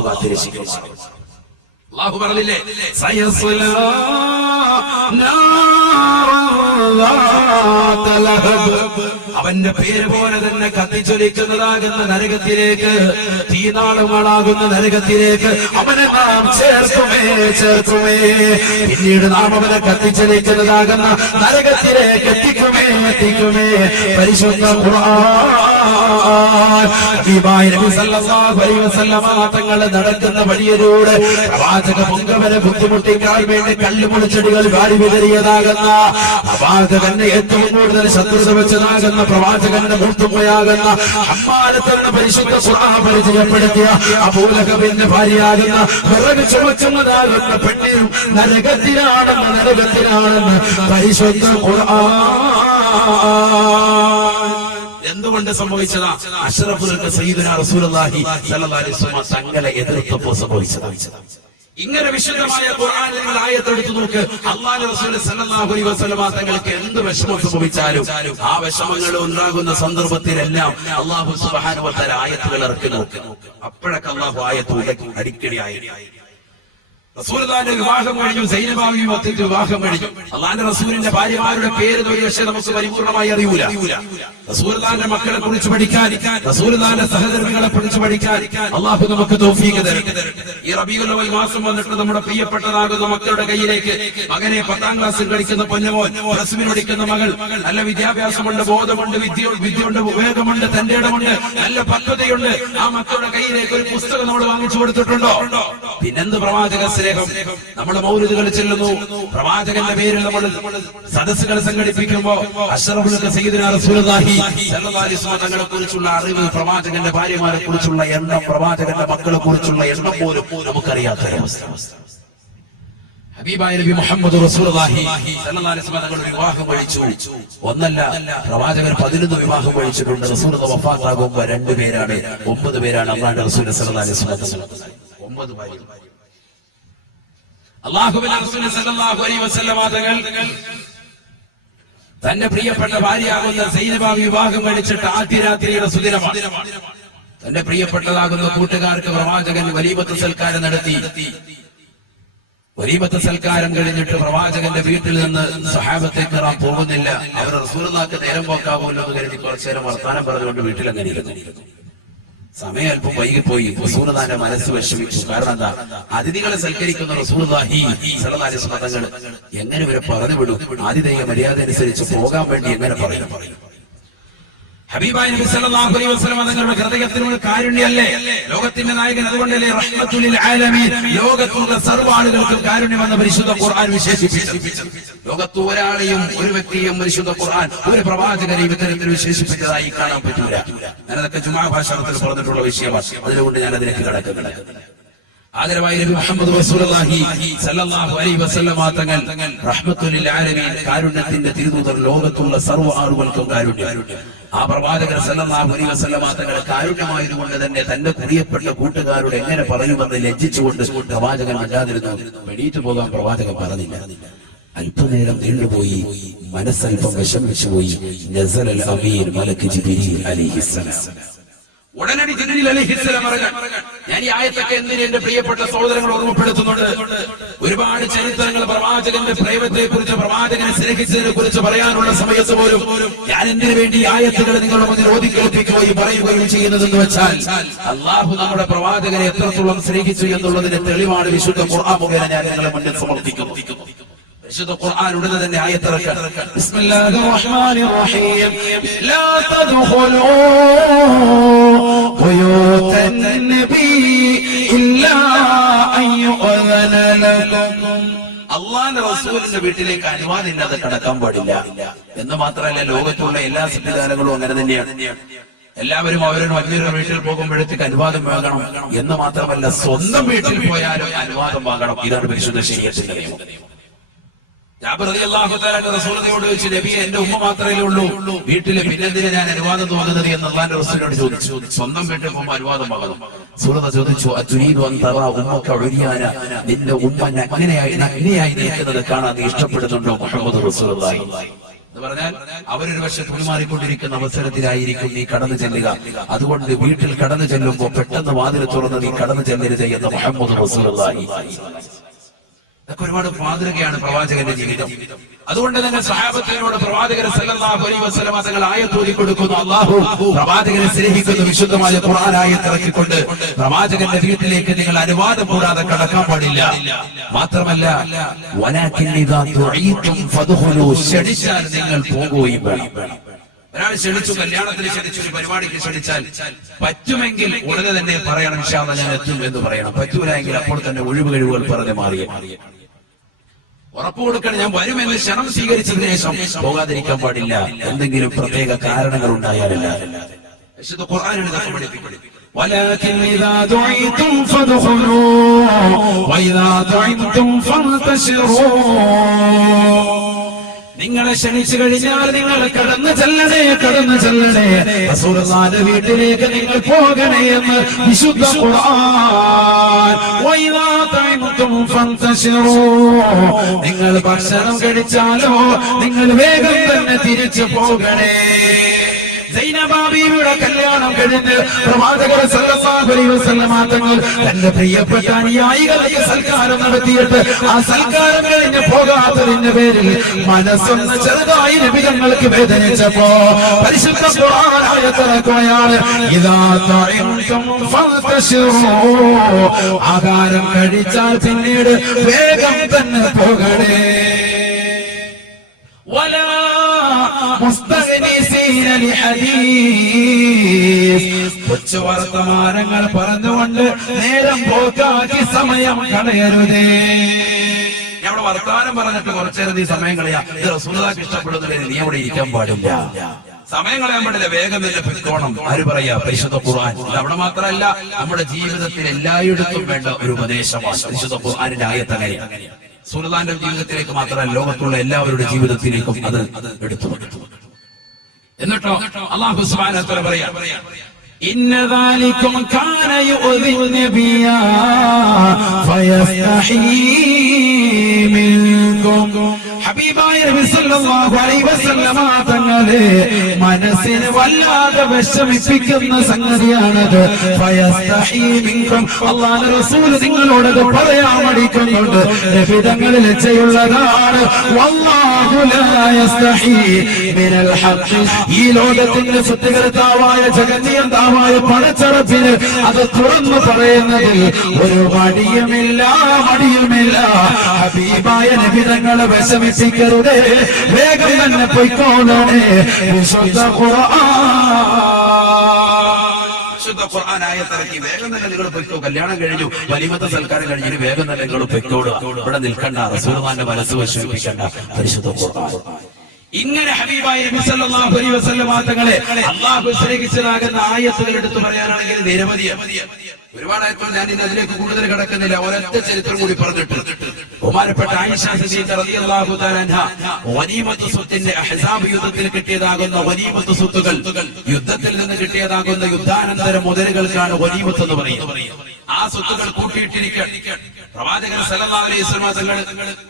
അല്ലാഹു കാത്തിരക്ഷിക്കുമാറാകട്ടെ. അല്ലാഹു പറഞ്ഞില്ലേ, സയസ്ലാ അവന്റെ പേര് പോലെ തന്നെ കത്തിച്ചൊലിക്കുന്നതാകുന്ന നരകത്തിലേക്ക്, തീനാളങ്ങളാകുന്ന നരകത്തിലേക്ക് അവനെ നാം ചേർക്കുമേ. പിന്നീട് നാം അവനെ കത്തിച്ചൊലിക്കുന്നതാകുന്ന നരകത്തിലേക്ക് എത്തിക്കുമേ. പരിശുദ്ധ തങ്ങൾ നടക്കുന്ന വഴിയിലൂടെ പ്രവാചക പൊങ്കവനെ ബുദ്ധിമുട്ടിക്കാൻ വേണ്ടി കല്ലുമുളിച്ചെടികൾ വാരി വിതറിയതാകുന്ന പ്രവാചകന്റെ ഏറ്റവും കൂടുതൽ ശത്രുത വെച്ചതാകുന്ന പ്രവാചകന്റെ മൂർത്തുമ്മയാകുന്ന ഹമ്മാലത്തെന്ന പരിശുദ്ധ ഖുർആൻ പരിചയപ്പെടുത്തിയ അബൂലഹബിന്റെ ഭാര്യയാകുന്ന വിറക് ചുമക്കുന്നതാകുന്ന പെണ്ണിനും നരകത്തിലാണെന്ന് പരിശുദ്ധ ഖുർആൻ. എന്തുകൊണ്ട് സംഭവിച്ചതാ? അഷ്റഫുൽ സയ്യിദുനാ റസൂലുള്ളാഹി സ്വല്ലല്ലാഹു അലൈഹി വസല്ലം തങ്ങളെ എതിർത്തപ്പോൾ സംഭവിച്ചതാ. ഇങ്ങനെ വിശുദ്ധമായ ഖുർആനിൽ നിങ്ങൾ ആയത്തെടുത്തു നോക്ക്. അല്ലാഹുവിന്റെ റസൂൽ സ്വല്ലല്ലാഹു അലൈഹി വസല്ലം തങ്ങൾക്ക് എന്ത് വിഷമം സംഭവിച്ചാലും ആ വിഷമങ്ങൾ ഉണ്ടാകുന്ന സന്ദർഭത്തിലെല്ലാം അല്ലാഹു സുബ്ഹാനഹു വ തആല ആയത്തുകൾ ഇറക്കി നോക്ക്. അപ്പോഴൊക്കെ അല്ലാഹു ആയത്ത് അടിക്കടി റസൂലുള്ളാഹിന്റെ വിവാഹം കഴിഞ്ഞു, സൈനബാവിയും ഒത്തിട്ട് വിവാഹം കഴിഞ്ഞു. അല്ലാഹുവിന്റെ റസൂലിന്റെ ഭാര്യമാരുടെ പേര് ഒരുപക്ഷെ നമുക്ക് പരിപൂർണമായി അറിയൂല. റസൂലുള്ളാഹിന്റെ മക്കളെ കുറിച്ച് പഠിക്കാൻ, റസൂലുള്ളാഹിന്റെ സഹധർമ്മികളെ കുറിച്ച് പഠിക്കാൻ അല്ലാഹു നമുക്ക് തൗഫീഖ് തരട്ടെ. ഈ റബീഉൽ അവ്വൽ മാസം വന്നിട്ട് നമ്മുടെ പ്രിയപ്പെട്ടതാകുന്ന മക്കളുടെ കയ്യിലേക്ക് മകനെ 10ാം ക്ലാസ്സിൽ പഠിക്കുന്ന പൊന്നുമോൻ, റസ്മിൽ പഠിക്കുന്ന മകൾ, നല്ല വിദ്യാഭ്യാസമുണ്ട്, ബോധമുണ്ട്, വിദ്യയുണ്ട്, വിവേകമുണ്ട്, തന്റെ ഇടമുണ്ട്, നല്ല പക്വതയുണ്ട്. ആ മക്കളുടെ കയ്യിലേക്ക് ഒരു പുസ്തകം നമ്മൾ വാങ്ങിച്ചു കൊടുത്തിട്ടുണ്ടോ? പിന്നെന്ത് പ്രവാചക സ്നേഹം. നമ്മുടെ മൗലിദുകൾ ചെല്ലുന്നു, പ്രവാചകന്റെ പേരിൽ നമ്മൾ സദസ്സുകൾ സംഘടിപ്പിക്കുമ്പോ അഷ്റഫുൽ സയ്യിദുനാ റസൂലുള്ളാഹി സ്വല്ലല്ലാഹു അലൈഹി വസല്ലം തങ്ങളെ കുറിച്ചുള്ള അറിവ്, പ്രവാചകന്റെ ഭാര്യമാരെ കുറിച്ചുള്ള എണ്ണം, പ്രവാചകന്റെ മക്കളെ കുറിച്ചുള്ള എണ്ണം പോലും നമുക്കറിയാത്ത അവസ്ഥ. ഹബീബായ നബി മുഹമ്മദ് റസൂലുള്ളാഹി സ്വല്ലല്ലാഹു അലൈഹി വസല്ലം തങ്ങൾ വിവാഹം കഴിച്ചു. ഒന്നല്ല, പ്രവാചകൻ 11 വിവാഹം കഴിച്ചിട്ടുണ്ട്. റസൂലുള്ളാഹി വഫാത്താകുമ്പോൾ 2 പേരാണ്, 9 പേരാണ് അല്ലാഹുവിന്റെ റസൂൽ സ്വല്ലല്ലാഹു അലൈഹി വസല്ലം. 9 ഭാര്യ. അല്ലാഹുവിന്റെ റസൂൽ സ്വല്ലല്ലാഹു അലൈഹി വസല്ലം തങ്ങൾ തന്റെ പ്രിയപ്പെട്ട ഭാര്യയാകുന്ന സൈനബാവി വിവാഹം കഴിച്ചിട്ട് ആദ്യ രാത്രിയുടെ സുദിനമാണ്. തന്റെ പ്രിയപ്പെട്ടതാകുന്ന കൂട്ടുകാർക്ക് പ്രവാചകൻ വലീമത്ത് സൽക്കാരം നടത്തി. വലീമത്ത് സൽക്കാരം കഴിഞ്ഞിട്ട് പ്രവാചകന്റെ വീട്ടിൽ നിന്ന് സഹാബത്തെ കയറാൻ പോകുന്നില്ല. അവർ റസൂലുള്ളാഹിക്ക് നേരം പോക്കാവുമല്ലോ എന്ന് കരുതി കുറച്ചേരം വർത്താനം പറഞ്ഞുകൊണ്ട് വീട്ടിൽ അങ്ങനെ ഇരുന്നു. സമയം അല്പം വൈകിപ്പോയി. റസൂലുള്ളാഹിന്റെ മനസ്സ് വിഷമിച്ചു. കാരണം എന്താ? അതിഥികളെ സൽക്കരിക്കുന്ന റസൂലുള്ളാഹി സ്വല്ലല്ലാഹു അലൈഹി വസല്ലം തങ്ങൾ എങ്ങനെ ഇവരെ പറഞ്ഞു വിടും? ആതിഥേയ മര്യാദ അനുസരിച്ച് പോകാൻ വേണ്ടി എങ്ങനെ പറയും? ഹബീബായ നബി സല്ലല്ലാഹു അലൈഹി വസല്ലം തങ്ങളുടെ ഹൃദയത്തിനുള്ള കാരുണ്യമല്ലേ ലോകത്തിന്റെ നായകൻ? അതുകൊണ്ടല്ലേ റഹ്മത്തുൽ ലിൽ ആലമീൻ, ലോകത്തുള്ള സർവ്വ ആളുകൾക്കും കാരുണ്യമെന്ന് പരിശുദ്ധ ഖുർആൻ വിശേഷിപ്പിച്ചു. ലോകത്ത് ഒരാളെയും ഒരു വ്യക്തിയും പരിശുദ്ധ ഖുർആൻ ഒരു പ്രവാചകനെ ഇത്തരത്തിൽ വിശേഷിപ്പിച്ചതായി കാണാൻ പറ്റൂല. ഞാനതൊക്കെ ജുമാ ഭാഷണത്തിൽ പറഞ്ഞിട്ടുള്ള വിഷയമാണ്. അതുകൊണ്ട് ഞാൻ അതിലേക്ക് കടക്കുന്നില്ല. ആദരവായ നബി മുഹമ്മദ് റസൂലുള്ളാഹി സ്വല്ലല്ലാഹു അലൈഹി വസല്ലം തങ്ങൾ റഹ്മത്തുൽ ലിൽ ആലമീൻ, കാരുണ്യത്തിന്റെ തിരുദൂതർ, ലോകത്തുള്ള സർവ്വ ആളുകൾക്കും കാരുണ്യം. ആ പ്രവാചകർ സല്ലല്ലാഹു അലൈഹി വസല്ലം തങ്ങളുടെ കാരുണ്യമായതുകൊണ്ട് തന്നെ തന്റെ പ്രിയപ്പെട്ട കൂട്ടുകാരോട് എങ്ങനെ പറയുമെന്ന് ലജ്ജിച്ചുകൊണ്ട് പ്രവാചകൻ മിണ്ടാതിരുന്നു. വെടിയിട്ടു പോകാൻ പ്രവാചകൻ പറഞ്ഞില്ല. അല്പനേരം നീണ്ടുപോയി, മനസ്സൽപ്പം വിഷമിച്ചുപോയി. നസലൽ അമീർ മലക്ക് ജിബ്രീൽ അലൈഹിസ്സലാം. ഉടനടി ജിബ്രീൽ അലൈഹിസ്സലാം പറഞ്ഞു, ഞാൻ ഈ ആയത്തൊക്കെ എന്തിന് എന്റെ പ്രിയപ്പെട്ട സഹോദരങ്ങൾ ഓർമ്മപ്പെടുത്തുന്നുണ്ട്? ഒരുപാട് ചരിത്രങ്ങൾ പ്രവാചകന്റെ പ്രേമത്തെ കുറിച്ച്, പ്രവാചകനെ സ്നേഹിച്ചതിനെ കുറിച്ച് പറയാനുള്ള സമയത്ത് പോലും ഞാൻ എന്തിനു വേണ്ടി ഈ ആയത്തുകൾ നിങ്ങളുടെ മുന്നിൽ ഓതിക്കേൽപ്പിക്കുകയും പറയുകയും ചെയ്യുന്നതെന്ന് വെച്ചാൽ അല്ലാഹു നമ്മുടെ പ്രവാചകനെ എത്രത്തോളം സ്നേഹിച്ചു എന്നുള്ളതിന് തെളിവാണ് വിശുദ്ധ ഖുർആൻ മുഖേന ഞാൻ നിങ്ങളുടെ മുന്നിൽ സമർപ്പിക്കുന്നു. വിശുദ്ധ ഖുർആൻ ഉടനെ തന്നെ ആയത്തിറക്കാൻ, ബിസ്മില്ലാഹിർ റഹ്മാനിർ റഹീം, ലാ തദ്ഖുലൂ ബുയൂതൻ നബി ഇല്ലാ അൻ യുഅ്ദന ലക്കും. അല്ലാഹുവിന്റെ റസൂലിന്റെ വീട്ടിലേക്ക് അനുവാദം ഇല്ലാതെ കടക്കാൻ പാടില്ല എന്ന് മാത്രമല്ല, ലോകത്തുള്ള എല്ലാ സംവിധാനങ്ങളും അങ്ങനെ തന്നെയാണ്. എല്ലാവരും അവരുടെ മറ്റൊരു വീട്ടിൽ പോകുമ്പോഴത്തേക്ക് അനുവാദം വാങ്ങണം എന്ന് മാത്രമല്ല, സ്വന്തം വീട്ടിൽ പോയാലും അനുവാദം വാങ്ങണം. ഇതാണ് പരിശുദ്ധ ശരീഅത്തിന്റെ നിയമം. ജാബിർ റളിയല്ലാഹു തആല റസൂലിനോട് ചോദിച്ചു, നബിയെ എന്റെ ഉമ്മ മാത്രമേ ഉള്ളൂ വീട്ടില്, പിന്നെന്തിനാ ഞാൻ അനുവാദം വാങ്ങുന്നത് എന്ന് അല്ലാഹുവിന്റെ റസൂലിനോട് ചോദിച്ചു. സ്വന്തം വീട്ടിൽ പോകുമ്പോൾ അനുവാദം വാങ്ങണം. റസൂൽ ചോദിച്ചു, അതുരീദു അൻ തറാ ഉമ്മക ഉരിയാന, നിന്റെ ഉമ്മ നഗ്നയായി നിൽക്കുന്നത് കാണാൻ നീ ഇഷ്ടപ്പെടുന്നുണ്ടോ? മുഹമ്മദ് റസൂലുള്ളാഹി എന്ന് പറഞ്ഞാൽ അവരൊരു പക്ഷെ തുണിമാറിക്കൊണ്ടിരിക്കുന്ന അവസരത്തിലായിരിക്കും നീ കടന്നു ചെല്ലുക. അതുകൊണ്ട് വീട്ടിൽ കടന്നു ചെല്ലുമ്പോൾ പെട്ടെന്ന് വാതിൽ തുറന്ന് നീ കടന്നു ചെല്ലരുത് എന്ന് മുഹമ്മദ് റസൂലുള്ളാഹി. ഇതൊക്കെ ഒരുപാട് മാതൃകയാണ് പ്രവാചകന്റെ ജീവിതം. അതുകൊണ്ട് തന്നെ സഹാബത്തിനോട് പ്രവാചകൻ സല്ലല്ലാഹു അലൈഹി വസല്ലം തങ്ങൾ ആയത്ത് ഓതി കൊടുക്കുന്നു. അല്ലാഹു പ്രവാചകനെ സ്നേഹിക്കുന്ന വിശുദ്ധമായ ഖുർആൻ ആയത്ത് ഇറക്കിക്കൊണ്ട് പ്രവാചകന്റെ വീട്ടിലേക്ക് നിങ്ങൾ അനുവാദം കൂടാതെ കടക്കാൻ പാടില്ല. മാത്രമല്ല വലാകിൻ ഇദാ ദുഈതും ഫദ്ഖുലൂ, ക്ഷണിച്ചാൽ നിങ്ങൾ പോകുകയും വേണം. ഒരാൾ ക്ഷണിച്ചു, കല്യാണത്തിന് ക്ഷണിച്ചു, ഒരു പരിപാടിക്ക് ക്ഷണിച്ചാൽ പറ്റുമെങ്കിൽ ഉടനെ തന്നെ പറയണം ഇൻഷാ അല്ലാഹ് ഞാൻ എത്തും എന്ന് പറയണം. പറ്റൂല എങ്കിൽ അപ്പോൾ തന്നെ ഒഴിവ് കഴിവുകൾ പറഞ്ഞ് മാറിയ ഉറപ്പ് കൊടുക്കണം. ഞാൻ വരുമെന്ന് ക്ഷണം സ്വീകരിച്ചതിന് ശേഷം പോകാതിരിക്കാൻ പാടില്ല. എന്തെങ്കിലും പ്രത്യേക കാരണങ്ങൾ ഉണ്ടായാലല്ല. വിശുദ്ധ ഖുർആനിൽ ഇതൊക്കെ പഠിപ്പിക്കുന്നു. ولكن إذا دعيتم فادخلوا وإذا دعيتم فانتشروا. നിങ്ങളെ ക്ഷണിച്ചു കഴിഞ്ഞാൽ നിങ്ങൾ കടന്നു ചെല്ലണേ, കടന്നു ചെല്ലണേ, റസൂലുള്ളാഹിന്റെ വീട്ടിലേക്ക് നിങ്ങൾ പോകണേ എന്ന് വിശുദ്ധ ഖുർആൻ. വൈദാ തഅമുതും ഫന്തശിറൂ, നിങ്ങൾ ഭക്ഷണം കഴിച്ചാലോ നിങ്ങൾ വേഗം തന്നെ തിരിച്ചു പോകണേ. സൈനബ ബീവിയുടെ കല്യാണം കഴിഞ്ഞ് പ്രവാചകൻ സല്ലല്ലാഹു അലൈഹി വസല്ലം തങ്ങൾ തന്റെ പ്രിയപ്പെട്ട അനുയായികൾക്ക് സൽക്കാരം നടത്തിയിട്ട് ആ സൽക്കാരം കഴിഞ്ഞ് പോകാത്തതിന്റെ പേരിൽ മനസ്സൊന്ന് ചെറുതായി നബി തങ്ങൾക്ക് വേദനിച്ചപ്പോ പരിശുദ്ധ ഖുർആൻ ആയത്ത് ഇറക്കുകയാണ്. ഇദാ തഅമുതും ഫന്തശിറൂ, ആഹാരം കഴിച്ചാൽ പിന്നീട് വേഗം തന്നെ പോകണേ. വലാ മുസ്തഗ്നിസീന ലിഹദീസ്, കൊച്ചു വർത്തമാനങ്ങൾ പറഞ്ഞുകൊണ്ട് നേരം പോക്കാക്കി സമയം കളയരുതേ. അവിടെ വർത്തമാനം പറഞ്ഞിട്ട് കുറച്ചേരം നീ സമയം കളയാ, ഇത് റസൂലുള്ളാഹിക്ക് ഇഷ്ടപ്പെടുന്നവരെ നീ അവിടെ ഇരിക്കാൻ പാടില്ല. സമയം കളയാൻ പാടില്ല, വേഗം തന്നെ പൊയ്ക്കോണം. ആര് പറയാ? പരിശുദ്ധ ഖുർആൻ. അവിടെ മാത്രമല്ല, നമ്മുടെ ജീവിതത്തിൽ എല്ലായിടത്തും വേണ്ട ഒരു ഉപദേശമാണ് പരിശുദ്ധ ഖുർആനിന്റെ ആയത്ത്. അങ്ങനെയാണ് റസൂലുള്ളാഹിന്റെ ജീവിതത്തിലേക്ക് മാത്രമല്ല, ലോകത്തുള്ള എല്ലാവരുടെ ജീവിതത്തിലേക്കും അത് എടുത്തു. എന്നിട്ടോ അല്ലാഹു സുബ്ഹാനഹു വ തആല പറയാ, ഇന്ന ദാലികും കാന യുഅദി നബിയ ഫയസ്തഹീ മിൻകും. ഹബീബായ നബി സല്ലല്ലാഹു അലൈഹി വസല്ലം തങ്ങളെ മനസ്സിനെ വല്ലാതെ വിഷമിപ്പിക്കുന്ന സംഗതിയാണത്. ഫയസ്തഹീ മിൻകും, അല്ലാഹുവിന്റെ റസൂൽ നിങ്ങളോടത് പറയാൻ മടിക്കുന്നുണ്ട്. നബി തങ്ങൾ ലജ്ജയുള്ളതാണ്. വല്ലാഹു ലാ യസ്തഹീ മിനൽ ഹഖ്, ഈ ലോകത്തിന്റെ സത്യകർത്താവായ ജഗന്നിയന്താവായ പടച്ചറപ്പിന് അത് തുറന്നു പറയുന്നതിൽ ഒരു മടിയുമില്ല, മടിയുമില്ല. ഹബീബായ നബി തങ്ങളെ വിഷമിപ്പിക്കരുതേ, വേഗം തന്നെ പൊയ്ക്കോളണേ. വിശുദ്ധ ഖുർആൻ ആയത്തിറക്കി വേഗം തന്നെ നിങ്ങൾ പൊയ്ക്കോ. കല്യാണം കഴിഞ്ഞു, വലിമത്തെ സൽക്കാരം കഴിഞ്ഞു, വേഗം തന്നെ നിങ്ങൾ പൊയ്ക്കോടുക. ഇവിടെ നിൽക്കണ്ട, റസൂലുള്ളാഹിന്റെ മനസ്സ് വിഷമിപ്പിക്കണ്ട. പരിശുദ്ധ ഖുർആൻ ഇങ്ങനെ ഹബീബായ നബി സല്ലല്ലാഹു അലൈഹി വസല്ലം തങ്ങളെ അല്ലാഹു സ്നേഹിച്ചതാകുന്ന ആയത്തുകൾ എടുത്തു പറയാനാണെങ്കിൽ നിരവധിയാണ്. ഒരുപാട് ആയത്തുകൾ, ഞാൻ ഇന്ന് അതിലേക്ക് കൂടുതൽ കടക്കുന്നില്ല. ഒരൊറ്റ ചരിത്രം കൂടി പറഞ്ഞിട്ട് ബഹുമാനപ്പെട്ട ആയിഷ സിദ്ദീഖ റളിയല്ലാഹു തആല അൻഹ ഗനീമത്ത് സ്വത്തിന്റെ അഹ്സാബ് യുദ്ധത്തിൽ കിട്ടിയതാകുന്ന ഗനീമത്ത് സ്വത്തുകൾ, യുദ്ധത്തിൽ നിന്ന് കിട്ടിയതാകുന്ന യുദ്ധാനന്തര മുതലുകൾക്കാണ് ഗനീമത്ത് എന്ന് പറയുന്നത്. ആ സ്വത്തുകൾ കൂട്ടിയിട്ടിരിക്കാൻ പ്രവാചകൻ സല്ലല്ലാഹു അലൈഹി വസല്ലം തങ്ങൾ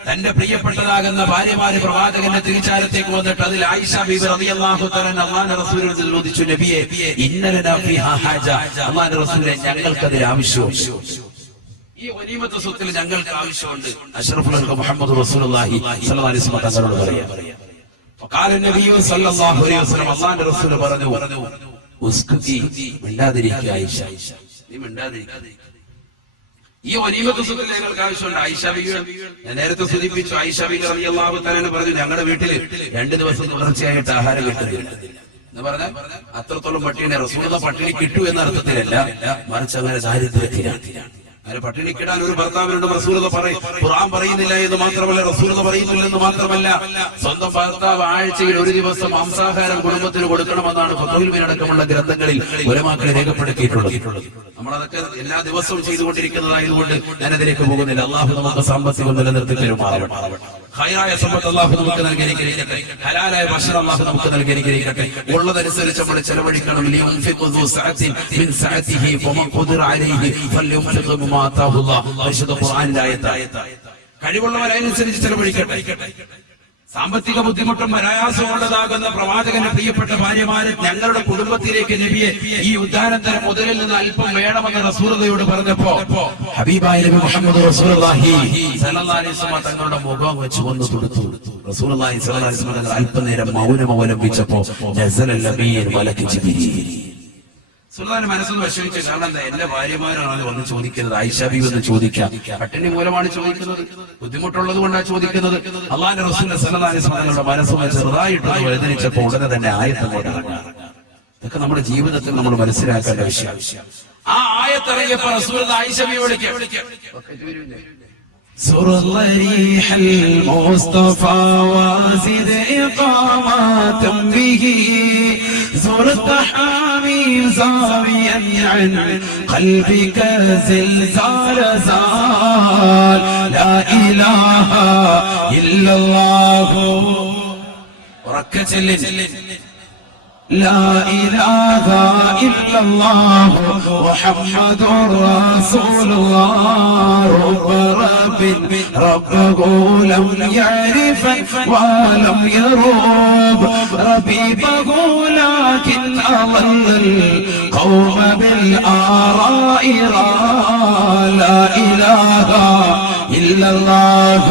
തന്റെ പ്രിയപ്പെട്ടതാകുന്ന ഭാര്യമാര് പ്രവാചകന്റെ തിരിച്ചാരത്തേക്ക് വന്നിട്ട് അതിൽ ആയിഷ ബീബി റളിയല്ലാഹു തആല അല്ലാഹുവിന്റെ റസൂലിനോട് ചോദിച്ചു, നബിയെ ഇന്നലനാ ഫീഹാ ഹാജ, അല്ലാഹുവിന്റെ റസൂലേ ഞങ്ങൾക്കതിൽ ആവശ്യമുണ്ട്. ഈ ഗനീമത്ത് സ്വത്തിൽ ഞങ്ങൾക്ക് ആവശ്യമുണ്ട്. അഷ്റഫുൽ ഖൽഖ് മുഹമ്മദ് റസൂലുള്ളാഹി സ്വല്ലല്ലാഹു അലൈഹി വസല്ലം തങ്ങളോട് പറയാ. ഫഖാല നബി സല്ലല്ലാഹു അലൈഹി വസല്ലം, അല്ലാഹുവിന്റെ റസൂൽ പറഞ്ഞു, ഉസ്കുതി, മിണ്ടാതിരിക്കുക ആയിഷ, നീ മിണ്ടാതിരിക്കുക. ഈ ഗനീമത്ത് സ്വത്തിൽ ഞങ്ങൾക്ക് ആവശ്യമുണ്ട്. ആയിഷ ബീവി, ഞാൻ നേരത്തെ സൂചിപ്പിച്ചു, ആയിഷ ബീവി റളിയല്ലാഹു തആല പറഞ്ഞു, ഞങ്ങളുടെ വീട്ടിൽ 2 ദിവസം തുടർച്ചയായിട്ട് ആഹാരം കിട്ടുന്നില്ല എന്ന് പറഞ്ഞാൽ അത്രത്തോളം പട്ടിണി. റസൂലുള്ളാഹി പട്ടിണി കിട്ടു എന്ന അർത്ഥത്തിലല്ല, മറിച്ച് അങ്ങനെ ദാരിദ്ര്യത്തിലാണ്. അങ്ങനെ പട്ടിണി കിട്ടാൻ ഒരു ഭർത്താവിനോട് റസൂലുള്ളാഹി ഖുർആൻ പറയുന്നില്ല എന്ന് മാത്രമല്ല, റസൂലുള്ളാഹി പറയുന്നില്ല എന്ന് മാത്രമല്ല, സ്വന്തം ഭർത്താവ് ആഴ്ചയിൽ 1 ദിവസം മാംസാഹാരം കുടുംബത്തിന് കൊടുക്കണമെന്നാണ് ഫത്വയിൽ അടക്കമുള്ള ഗ്രന്ഥങ്ങളിൽ ഉലമാക്കൾ രേഖപ്പെടുത്തിയിട്ടുള്ളത്. നമ്മളതൊക്കെ എല്ലാ ദിവസവും ചെയ്തുകൊണ്ടിരിക്കുന്നതായതുകൊണ്ട് ഞാൻ അതിലേക്ക് പോകുന്നില്ല. അള്ളാഹു നമുക്ക് സാമ്പത്തികം നിലനിർത്തി തരുമാറാവട്ടെ. ഖൈറായ സമ്പത്ത് അള്ളാഹു നമുക്ക് നൽകി അനുഗ്രഹിക്കട്ടെ. ഹലാലായ ഭക്ഷണം അള്ളാഹു നമുക്ക് നൽകി അനുഗ്രഹിക്കട്ടെ. ഉള്ളതനുസരിച്ച് നമ്മൾ ചെലവഴിക്കണം. ലിയുൻഫിഖു ദു സഅത്തിൻ മിൻ സഅതിഹി വമൻ ഖുദിറ അലൈഹി ഫല്യുൻഫിഖ് മിമ്മാ ആതാഹു അല്ലാഹ്. പരിശുദ്ധ ഖുർആനിന്റെ ആയത്ത്. കഴിവുള്ളവർ അതിനനുസരിച്ച് ചെലവഴിക്കട്ടെ. സാമ്പത്തിക ബുദ്ധിമുട്ടും പ്രയാസവും ഉള്ളതാകുന്ന പ്രവാചകന്റെ പ്രിയപ്പെട്ട ഭാര്യമാര് ഞങ്ങളുടെ കുടുംബത്തിലേക്ക് നബിയെ ഈ ഉദ്ധാനത്തിന് മുതലിൽ നിന്ന് അല്പം വേണമെന്ന് റസൂലുള്ളാഹിയോട് പറഞ്ഞപ്പോ ഹബീബായ നബി മുഹമ്മദ് റസൂലുള്ളാഹി സ്വല്ലല്ലാഹു അലൈഹി വസല്ലം തങ്ങളുടെ മുഖം വെച്ച് വന്നു കൊടുത്തു. റസൂലുള്ളാഹി സ്വല്ലല്ലാഹു അലൈഹി വസല്ലം അല്പനേരം മൗനം അവലംബിച്ചപ്പോ നസലൽ അമീൻ മലക്ക് ജിബ്രീൽ. സുൽത്താന്റെ മനസ്സൊന്ന് വിഷമിച്ചു. കാരണം എന്താ, എന്റെ ഭാര്യമാരാണ് വന്ന് ചോദിക്കുന്നത്, ആയിഷ ബീവി എന്ന് ചോദിക്കാം. പട്ടിണി മൂലമാണ് ചോദിക്കുന്നത്, ബുദ്ധിമുട്ടുള്ളത് കൊണ്ടാണ് ചോദിക്കുന്നത്. അല്ലാഹുവിന്റെ റസൂൽ സ്വല്ലല്ലാഹു അലൈഹി വസല്ലം മനസ്സൊന്ന് ചെറുതായിട്ട് വേദനിച്ചപ്പോ ഉടനെ തന്നെ ആയത്ത് അങ്ങോട്ട് ഇറങ്ങാം. ഇതൊക്കെ നമ്മുടെ ജീവിതത്തിൽ നമ്മൾ മനസ്സിലാക്കേണ്ട വിഷയം. ആ ആയത്തിറങ്ങിയപ്പോ റസൂൽ ആയിഷ ബീവിയോട് سر الريح المصطفى وزد إقامة به زرت حامي زاويا عن قلبك زلزال زال لا إله إلا الله وركز لا إله إلا الله محمد رسول الله ربه لم يعرف ولم يروب ربيبه لكن أضل القوم بالآراء لا إله إلا الله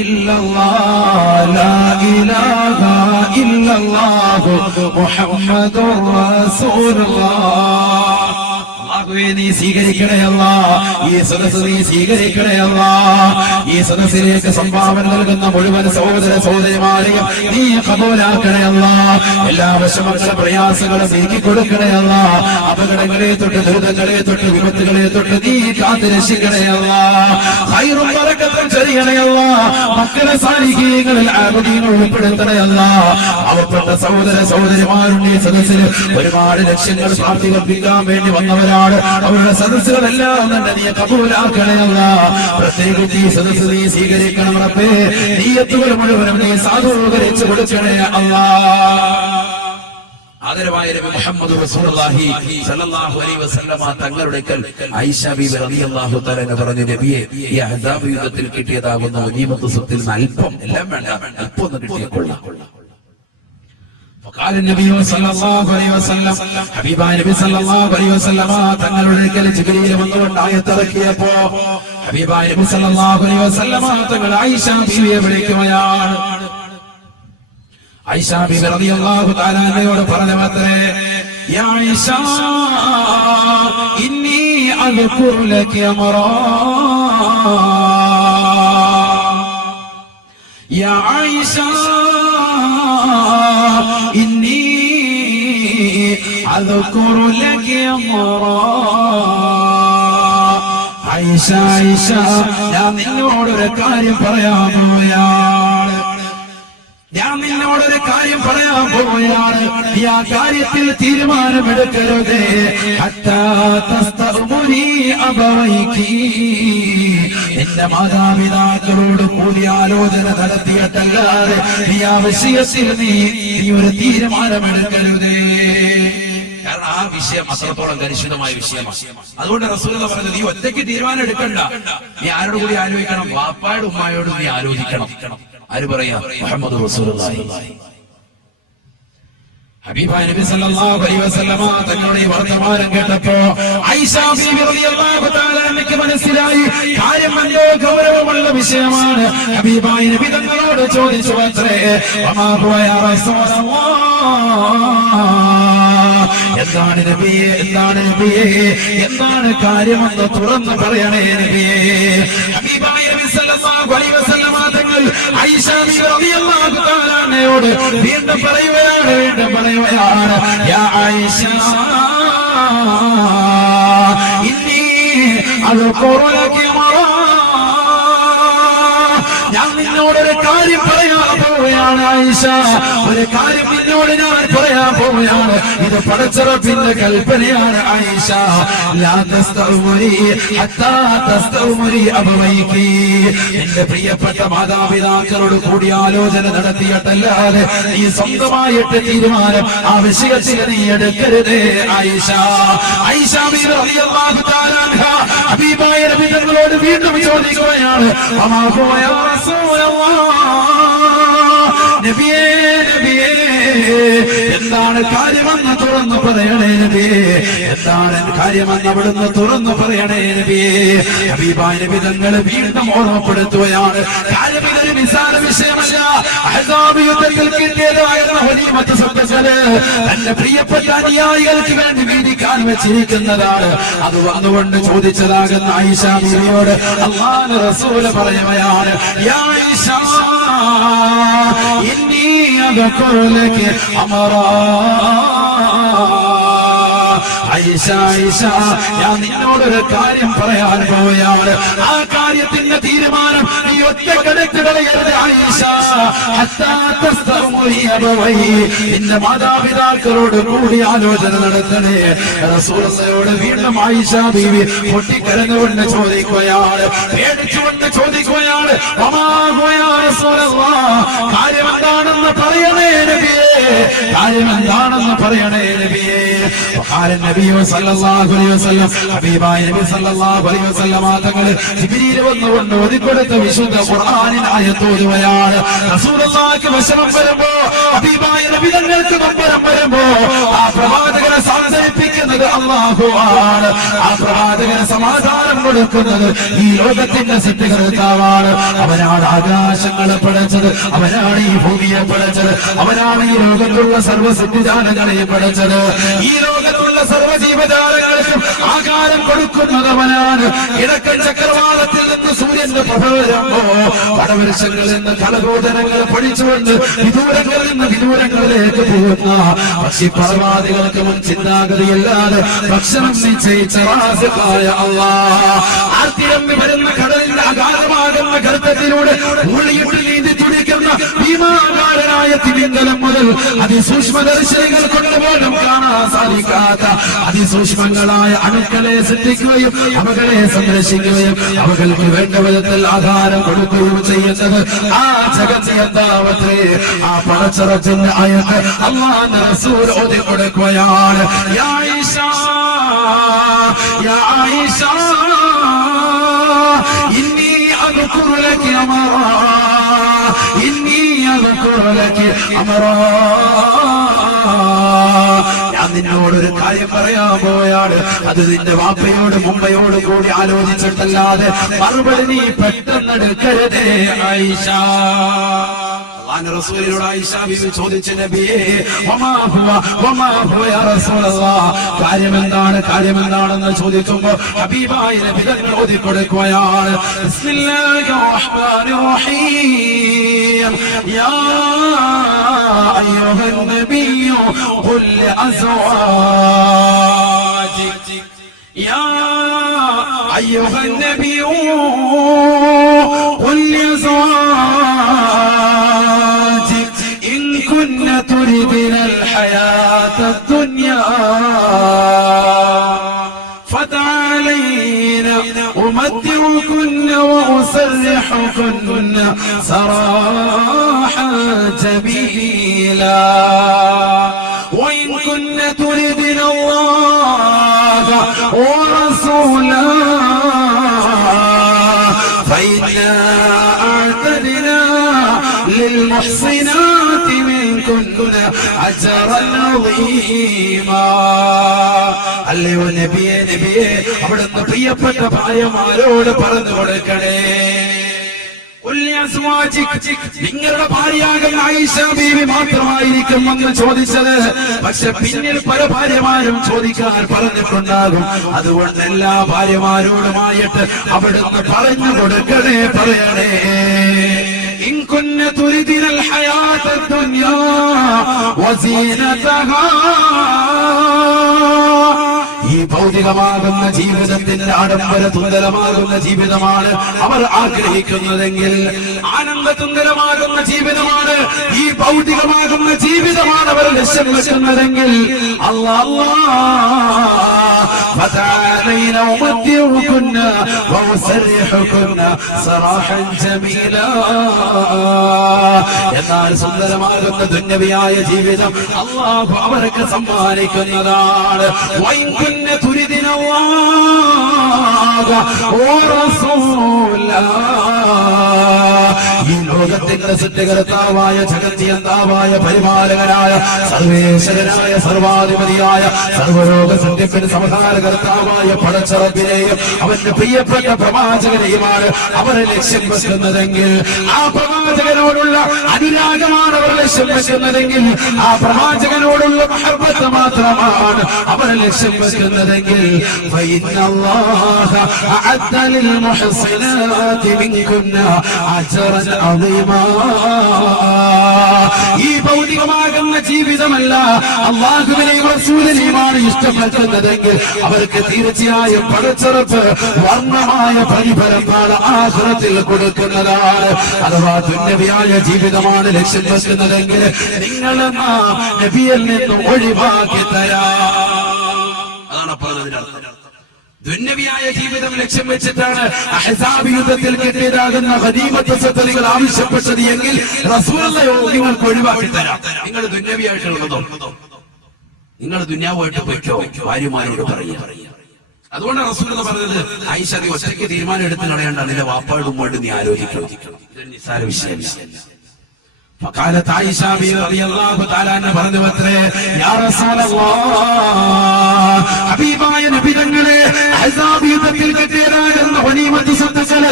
إلا الله لا إله إلا الله محمد رسول الله. നീ സ്വീകരിക്കണയല്ല, ഈ സദസ്സ് നീ സ്വീകരിക്കണയല്ല. ഈ സദസ്സിലേക്ക് സംഭാവന നൽകുന്ന മുഴുവൻ സഹോദര സഹോദരിമാരെയും നീ കബൂലാക്കണയല്ല. എല്ലാ വിഷമങ്ങളും പ്രയാസങ്ങളും നീക്കി കൊടുക്കണയല്ല. അപകടങ്ങളെ തൊട്ട് ദുരിതങ്ങളെ തൊട്ട് വിപത്തുകളെ തൊട്ട് നീ കാത്തുരക്ഷിക്കണയല്ല. ഖൈറും ബറക്കത്തും ചൊരിയണയല്ല. മക്കളെ സാലിഹീങ്ങളിൽ ആബദീങ്ങൾ ഉൾപ്പെടുത്തണയല്ല. അവപ്പെട്ട സഹോദര സഹോദരിമാരുടെ സദസ്സിൽ ഒരുപാട് ലക്ഷ്യങ്ങൾ പ്രാർത്ഥിക്കാൻ വേണ്ടി വന്നവരാണ്. അവരുടെ സദസ്സുകളെല്ലാം തന്നെ നീ കബൂലാക്കണയല്ല. പ്രത്യേകിച്ച് ഈ സദസ്സ് നീ സ്വീകരിക്കണം റബ്ബേ. നിയ്യത്തുകൾ മുഴുവനും നീ സാധൂകരിച്ചു കൊടുക്കണേ അല്ലാഹ്. ആദരവായ നബി മുഹമ്മദ് റസൂലുള്ളാഹി സ്വല്ലല്ലാഹു അലൈഹി വസല്ലമ തങ്ങളുടെ ആയിഷ ബീവി റളിയല്ലാഹു തആല പറഞ്ഞു, നബിയെ ഈ അഹ്സാബ് യുദ്ധത്തിൽ കിട്ടിയതാകുന്ന ഗനീമത്ത് സ്വത്തിൽ നിന്ന് അല്പം, എല്ലാം വേണ്ട, അല്പം ഒന്ന് കിട്ടിയേക്കൊള്ളാം. فقال النبي صلى الله عليه وسلم ഹബീബായ നബി സല്ലല്ലാഹു അലൈഹി വസല്ലമ തങ്ങളുടെ അടുക്കൽ ജിബ്രീൽ വന്നുകൊണ്ട് ആയത്തിറക്കിയപ്പോ ഹബീബായ നബി സല്ലല്ലാഹു അലൈഹി വസല്ലമ തങ്ങൾ ആയിഷ ബീവിയെ വിളിക്കുകയാണ്. ആയിഷ ബീവി റളിയല്ലാഹു തആല അൻഹയോട് പറഞ്ഞത്രേ, യാ ആയിഷ ഇന്നി അദ്കുറു ലക അമറാ യാ ആയിഷ ഇന്നി അദ്കുറു ലക അമറാ. ആയിഷ ആയിഷ ഞാൻ നിന്നോടൊരു കാര്യം പറയാൻ പോവുകയാണ്. ഞാൻ നിന്നോടൊരു കാര്യം പറയാൻ പോവുകയാണ്. ഈ ആ കാര്യത്തിൽ തീരുമാനമെടുക്കരുതേ. ഹത്താ തസ്തഉമുനി അബവൈകി. എന്റെ മാതാപിതാക്കളോട് കൂടിയാലോചന നടത്തിയിട്ടല്ലാതെ ഈ ആ വിഷയത്തിൽ നീ ഒരു തീരുമാനമെടുക്കരുതേ. കാരണം ആ വിഷയം അത്രത്തോളം കരിശുദ്ധമായ വിഷയമാണ്. അതുകൊണ്ട് റസൂലുള്ളാഹി പറഞ്ഞത്, നീ ഒറ്റയ്ക്ക് തീരുമാനം എടുക്കണ്ട, നീ ആരോട് കൂടി ആലോചിക്കണം, വാപ്പായോടും ഉമ്മായോടും നീ ആലോചിക്കണം. ആര് പറയാ? മുഹമ്മദ് റസൂലുള്ളാഹി. ഹബീബായ നബി സല്ലല്ലാഹു അലൈഹി വസല്ലമ തങ്ങളുടെ ഈ വർത്തമാനം കേട്ടപ്പോ ആയിഷ ബീവി റളിയല്ലാഹു തആല അൻഹയ്ക്ക് മനസ്സിലായി കാര്യം എന്തോ ഗൗരവമുള്ള വിഷയമാണ്. ഹബീബായ നബി തങ്ങളോട് ചോദിച്ചു അത്രേ, വമാ ഹുവ യാ റസൂലല്ലാഹ്, എന്താണ് നബിയേ, എന്താണ് നബിയേ, എന്താണ് കാര്യമെന്ന് തുറന്നു പറയണേ നബിയേ. ഹബീബായ നബി സല്ലല്ലാഹു അലൈഹി വസല്ലമ തങ്ങൾ ആയിഷ ബീവി റളിയല്ലാഹു തആല അൻഹയോട് വീണ്ടും പറയുകയാണ്, യാ ആയിഷ ഇന്നി അദ്കുറു ലക അമറാ. ഞാൻ നിന്നോടൊരു കാര്യം പറയാൻ പോവുകയാണ് ആയിഷ, ഒരു കാര്യം നിന്നോട് ഞാൻ പറയാൻ പോവുകയാണ്. ഇത് പടച്ചറപ്പിന്റെ കൽപ്പനയാണ് ആയിഷ. ലാ തസ്തഉമുരി ഹത്താ തസ്തഉമുരി അബവൈകി. എന്റെ പ്രിയപ്പെട്ട മാതാപിതാക്കളോട് കൂടിയാലോചന നടത്തിയിട്ടല്ലാതെ നീ സ്വന്തമായിട്ട് തീരുമാനം ആ വിഷയത്തിൽ നീ എടുക്കരുതേ ആയിഷ. ആയിഷ ബീവി റളിയല്ലാഹു തആല അൻഹ ഹബീബായ നബി തങ്ങളോട് വീണ്ടും ചോദിക്കുകയാണ്, അമാ ഹുവ യാ റസൂലല്ലാഹ്, നബിയേ നബിയേ എന്താണ് കാര്യമെന്ന് തുറന്നു പറയണേ നബിയേ, എന്താണ് കാര്യമെന്ന് അവിടുന്ന് തുറന്നു പറയണേ നബിയേ. ഹബീബായ നബി തങ്ങൾ വീണ്ടും ഓർമ്മപ്പെടുത്തുകയാണ്, കാര്യം ഇതൊരു നിസ്സാര വിഷയമല്ല. അഹ്സാബ് യുദ്ധത്തിൽ കിട്ടിയതായിരുന്ന ഗനീമത്ത് സ്വത്തുക്കള് തന്റെ പ്രിയപ്പെട്ട അനുയായികൾക്ക് വേണ്ടി വീതിക്കാൻ വെച്ചിരിക്കുന്നതാണ്. അത് വന്നുകൊണ്ട് ചോദിച്ചതാകുന്ന ആയിഷ ബീവിയോട് അല്ലാഹുവിന്റെ റസൂൽ പറയുകയാണ്, യാ ആയിഷ ഇന്നി അദ്കുറു ലകി അമറാ, ആയിഷ ആയിഷ ഞാൻ നിന്നോടൊരു കാര്യം പറയാൻ പോവുകയാണ്. ആ കാര്യത്തിന്റെ തീരുമാനം നീ ഒറ്റക്കെടുത്ത് കളയരുത് ആയിഷ. ഹത്താ തസ്തമുരി അബവൈഹി, നിന്റെ മാതാപിതാക്കളോട് കൂടി ആലോചന നടത്തണേ. റസൂലുള്ളാഹിയോട് വീണ്ടും ആയിഷ ബീവി പൊട്ടിക്കരഞ്ഞുകൊണ്ട് ചോദിക്കുകയാണ്, പേടിച്ചുകൊണ്ട് ചോദിക്കുകയാണ്, വമാ ഹുവ യാ റസൂലല്ലാഹ്, കാര്യം എന്താണെന്ന് പറയണേ നബിയേ, കാര്യം എന്താണെന്ന് പറയണേ നബിയേ. നബിയോ സല്ലല്ലാഹു അലൈഹി വസല്ലം, ഹബീബായ നബി സല്ലല്ലാഹു അലൈഹി വസല്ലം തങ്ങളെ ജിബ്രീൽ വന്നുകൊണ്ട് ഓതിക്കൊടുത്ത വിശുദ്ധ ഖുർആനിൽ ആയത്ത് ഓതുകയാണ്. റസൂലുള്ളാഹിക്ക് വിഷമം വരുമ്പോ, ഹബീബായ നബി തങ്ങൾക്ക് നൊമ്പരം വരുമ്പോ ആ പ്രവാചകനെ സാന്ത്വനിപ്പിക്കുന്നത് അല്ലാഹുവാണ്. ആ പ്രവാചകന് സമാധാനം കൊടുക്കുന്നത് ഈ ലോകത്തിന്റെ സൃഷ്ടികർത്താവാണ്. അവനാണ് ആകാശങ്ങളെ പടച്ചത്, അവനാണ് ഈ ഭൂമിയെ പടച്ചത്, അവനാണ് ഈ ലോകത്തുള്ള സർവ്വ സൃഷ്ടിജാലങ്ങളെയും പടച്ചത്. ഈ ലോകത്തുള്ള സർവ്വ ജീവജാലങ്ങൾക്കും ആകാരം കൊടുക്കുന്നവനാണ്. കിഴക്കൻ ചക്രവാളത്തിൽ നിന്ന് സൂര്യന്റെ പ്രഭ വരുമ്പോ പടവൃക്ഷങ്ങളിൽ നിന്ന് ഫലഭോജനങ്ങൾ പൊടിച്ചുകൊണ്ട് വിദൂരങ്ങളിൽ നിന്ന് വിദൂരങ്ങളിലേക്ക് പോകുന്ന പക്ഷിപർവാദികൾക്ക് മുൻ ചിന്താഗതിയില്ലാതെ ഭക്ഷണം നിശ്ചയിച്ച റാസിഖായ അല്ലാഹ്, ആർത്തിരമ്പി വരുന്ന കടലിന്റെ അഗാധമാകുന്ന ഗർത്തത്തിലൂടെ ഉള്ളിയിട്ട് നീന്തി തുടിക്കുന്ന ഭീമാകാരനായ തിമിംഗലം മുതൽ അതിസൂക്ഷ്മദർശിനികൾ കൊണ്ടുപോലും കാണാൻ സാധിക്കാത്ത അതിസൂക്ഷ്മങ്ങളായ അണുക്കളെ സൃഷ്ടിക്കുകയും അവകളെ സംരക്ഷിക്കുകയും അവകൾക്ക് വേണ്ട വിധത്തിൽ ആധാരം കൊടുക്കുകയും ചെയ്യുന്നത് ആ ജഗന്നിയന്താവത്തെ ആ പടച്ചറച്ചിന്റെ ആയത്ത് അല്ലാഹുവിന്റെ റസൂൽ ഓതി കൊടുക്കുകയാണ്. യാ ആയിഷ യാ ആയിഷ ഇന്നി അദ്കുറു ലകി അമറാ, ഇന്നി അദ്കുറു ലകി അമറാ, ഞാൻ നിന്നോടൊരു കാര്യം പറയാൻ പോയാണ്. അത് നിന്റെ വാപ്പയോടും ഉമ്മയോടും കൂടി ആലോചിച്ചിട്ടല്ലാതെ മറുപടി നീ പെട്ടെന്ന് എടുക്കരുതേ ആയിഷ. അല്ലാഹുവിന്റെ റസൂലിനോട് ആയിഷ ബീവി ചോദിച്ചു, നബിയേ വമാ ഹുവ യാ റസൂലല്ലാഹ്, കാര്യമെന്താണെന്ന് ചോദിക്കുമ്പോൾ ഹബീബായ നബി തങ്ങൾ ഓതി കൊടുക്കുകയാണ്, ബിസ്മില്ലാഹിർ റഹ്മാനിർ റഹീം, യാ അയ്യുഹൻ നബിയ്യു ഖുൽ ലിഅസ്വാജിക, യാ അയ്യുഹൻ നബിയ്യു ഖുൽ ലിഅസ്വാജിക ഇൻ കുന്ന തുരിദുന الحياة الدنيا فتعالينا أمتعكن وأسرحكن سراحا جميلا وإن كن تردن الله ورسوله فإنا أعتدنا للمحسنات منكن أجرا عظيما. അല്ലയോ നബിയെ നബിയെ, അവിടുന്ന് പ്രിയപ്പെട്ട ഭാര്യമാരോട് പറഞ്ഞു കൊടുക്കണേ, നിങ്ങളുടെ ഭാര്യയാകുന്ന ആയിഷ ബീവി മാത്രമായിരിക്കും എന്ന് ചോദിച്ചത്. പക്ഷെ പിന്നിൽ പല ഭാര്യമാരും ചോദിക്കാൻ പറഞ്ഞിട്ടുണ്ടാകും. അതുകൊണ്ട് എല്ലാ ഭാര്യമാരോടുമായിട്ട് അവിടുന്ന് പറഞ്ഞു കൊടുക്കണേ, പറയണേ, إن كن تريدن الحياة الدنيا وزينتها, ഈ ഭൗതികമാകുന്ന ജീവിതത്തിന്റെ ആഡംബര തുങ്കലമാകുന്ന ജീവിതമാണ് അവർ ആഗ്രഹിക്കുന്നതെങ്കിൽ, ആനന്ദതുങ്കലമാകുന്ന ജീവിതമാണ്, ഈ ഭൗതികമാകുന്ന ജീവിതമാണ് അവർ ലക്ഷ്യം വെക്കുന്നതെങ്കിൽ, എന്നാൽ സുന്ദരമാകുന്ന ദുന്യവിയായ ജീവിതം അല്ലാഹു അവർക്ക് സമ്മാനിക്കുന്നതാണ്. തുരിദിന അല്ലാഹ് വറസൂലാ. ഈ ലോകത്തിന്റെ സൃഷ്ടികർത്താവായ ജഗന്നിയന്താവായ പരിപാലകനായ സർവേശ്വരനായ സർവാധിപതിയായ സർവലോക സൃഷ്ടിപ്പിന് സമാധാനകർത്താവായ പടച്ചറബിനെയും അവന്റെ പ്രിയപ്പെട്ട പ്രവാചകനെയുമാണ് അവരെ ലക്ഷ്യം വെക്കുന്നതെങ്കിൽ, ആ പ്രവാചകനോടുള്ള അനുരാഗമാണ് അവർ ലക്ഷ്യം വെക്കുന്നതെങ്കിൽ, ആ പ്രവാചകനോടുള്ള മഹബത്ത് മാത്രമാണ് അവരെ ലക്ഷ്യം വെക്കുന്നതെങ്കിൽ, ഫഇന്നല്ലാഹ അഅദ്ദ ലിൽ മുഹ്സിനാതി മിൻകുന്ന അജ്റൻ അദീമാ. ഈ ഭൗതികമാകുന്ന ജീവിതമല്ല അല്ലാഹുവിനെയും റസൂലിനെയുമാണ് ഇഷ്ടപ്പെടുന്നതെങ്കിൽ അവർക്ക് തീർച്ചയായും പടച്ചറപ്പ് വർണ്ണമായ പ്രതിഫലം ആഖിറത്തിൽ കൊടുക്കുന്നതാണ്. അഥവാ ദുന്യവിയായ ജീവിതമാണ് ലക്ഷ്യം വെക്കുന്നതെങ്കിൽ നിങ്ങൾ നബിയിൽ നിന്ന് ഒഴിവാക്കി തരാം. അതാണ് അപ്പോൾ അതിനർത്ഥം. ദുന്യവിയായ ജീവിതം ലക്ഷ്യം വെച്ചിട്ടാണ് അഹ്സാബ് യുദ്ധത്തിൽ കിട്ടിയതാകുന്ന ഗനീമത്ത് സ്വത്തുകൾ ആവശ്യപ്പെട്ടത് എങ്കിൽ റസൂലുള്ളാഹി നിങ്ങൾക്ക് ഒഴിവാക്കി തരാം. നിങ്ങൾ ദുന്യവിയായിട്ടുള്ളതോ നിങ്ങൾ ദുന്യാവുമായിട്ട് പോയിക്കോ, ഭാര്യമാരോട് പറയുക. അതുകൊണ്ടാണ് റസൂലുള്ളാഹി പറഞ്ഞത്, ആയിഷ നീ ഒറ്റയ്ക്ക് തീരുമാനം എടുത്ത് കളയണ്ട, നിന്റെ വാപ്പായോട് ഉമ്മയോട് നീ ആലോചിക്കണം. ഇതൊരു നിസ്സാര വിഷയമല്ല. فقالت عائشة رضي الله تعالى عنها പറഞ്ഞു അത്രേ, യാ റസൂലല്ലാഹ്, ഹബീബായ നബി തങ്ങളെ അഹ്സാബ് യുദ്ധത്തിൽ കിട്ടിയതാകുന്ന ഗനീമത്ത് സ്വത്തുക്കൾ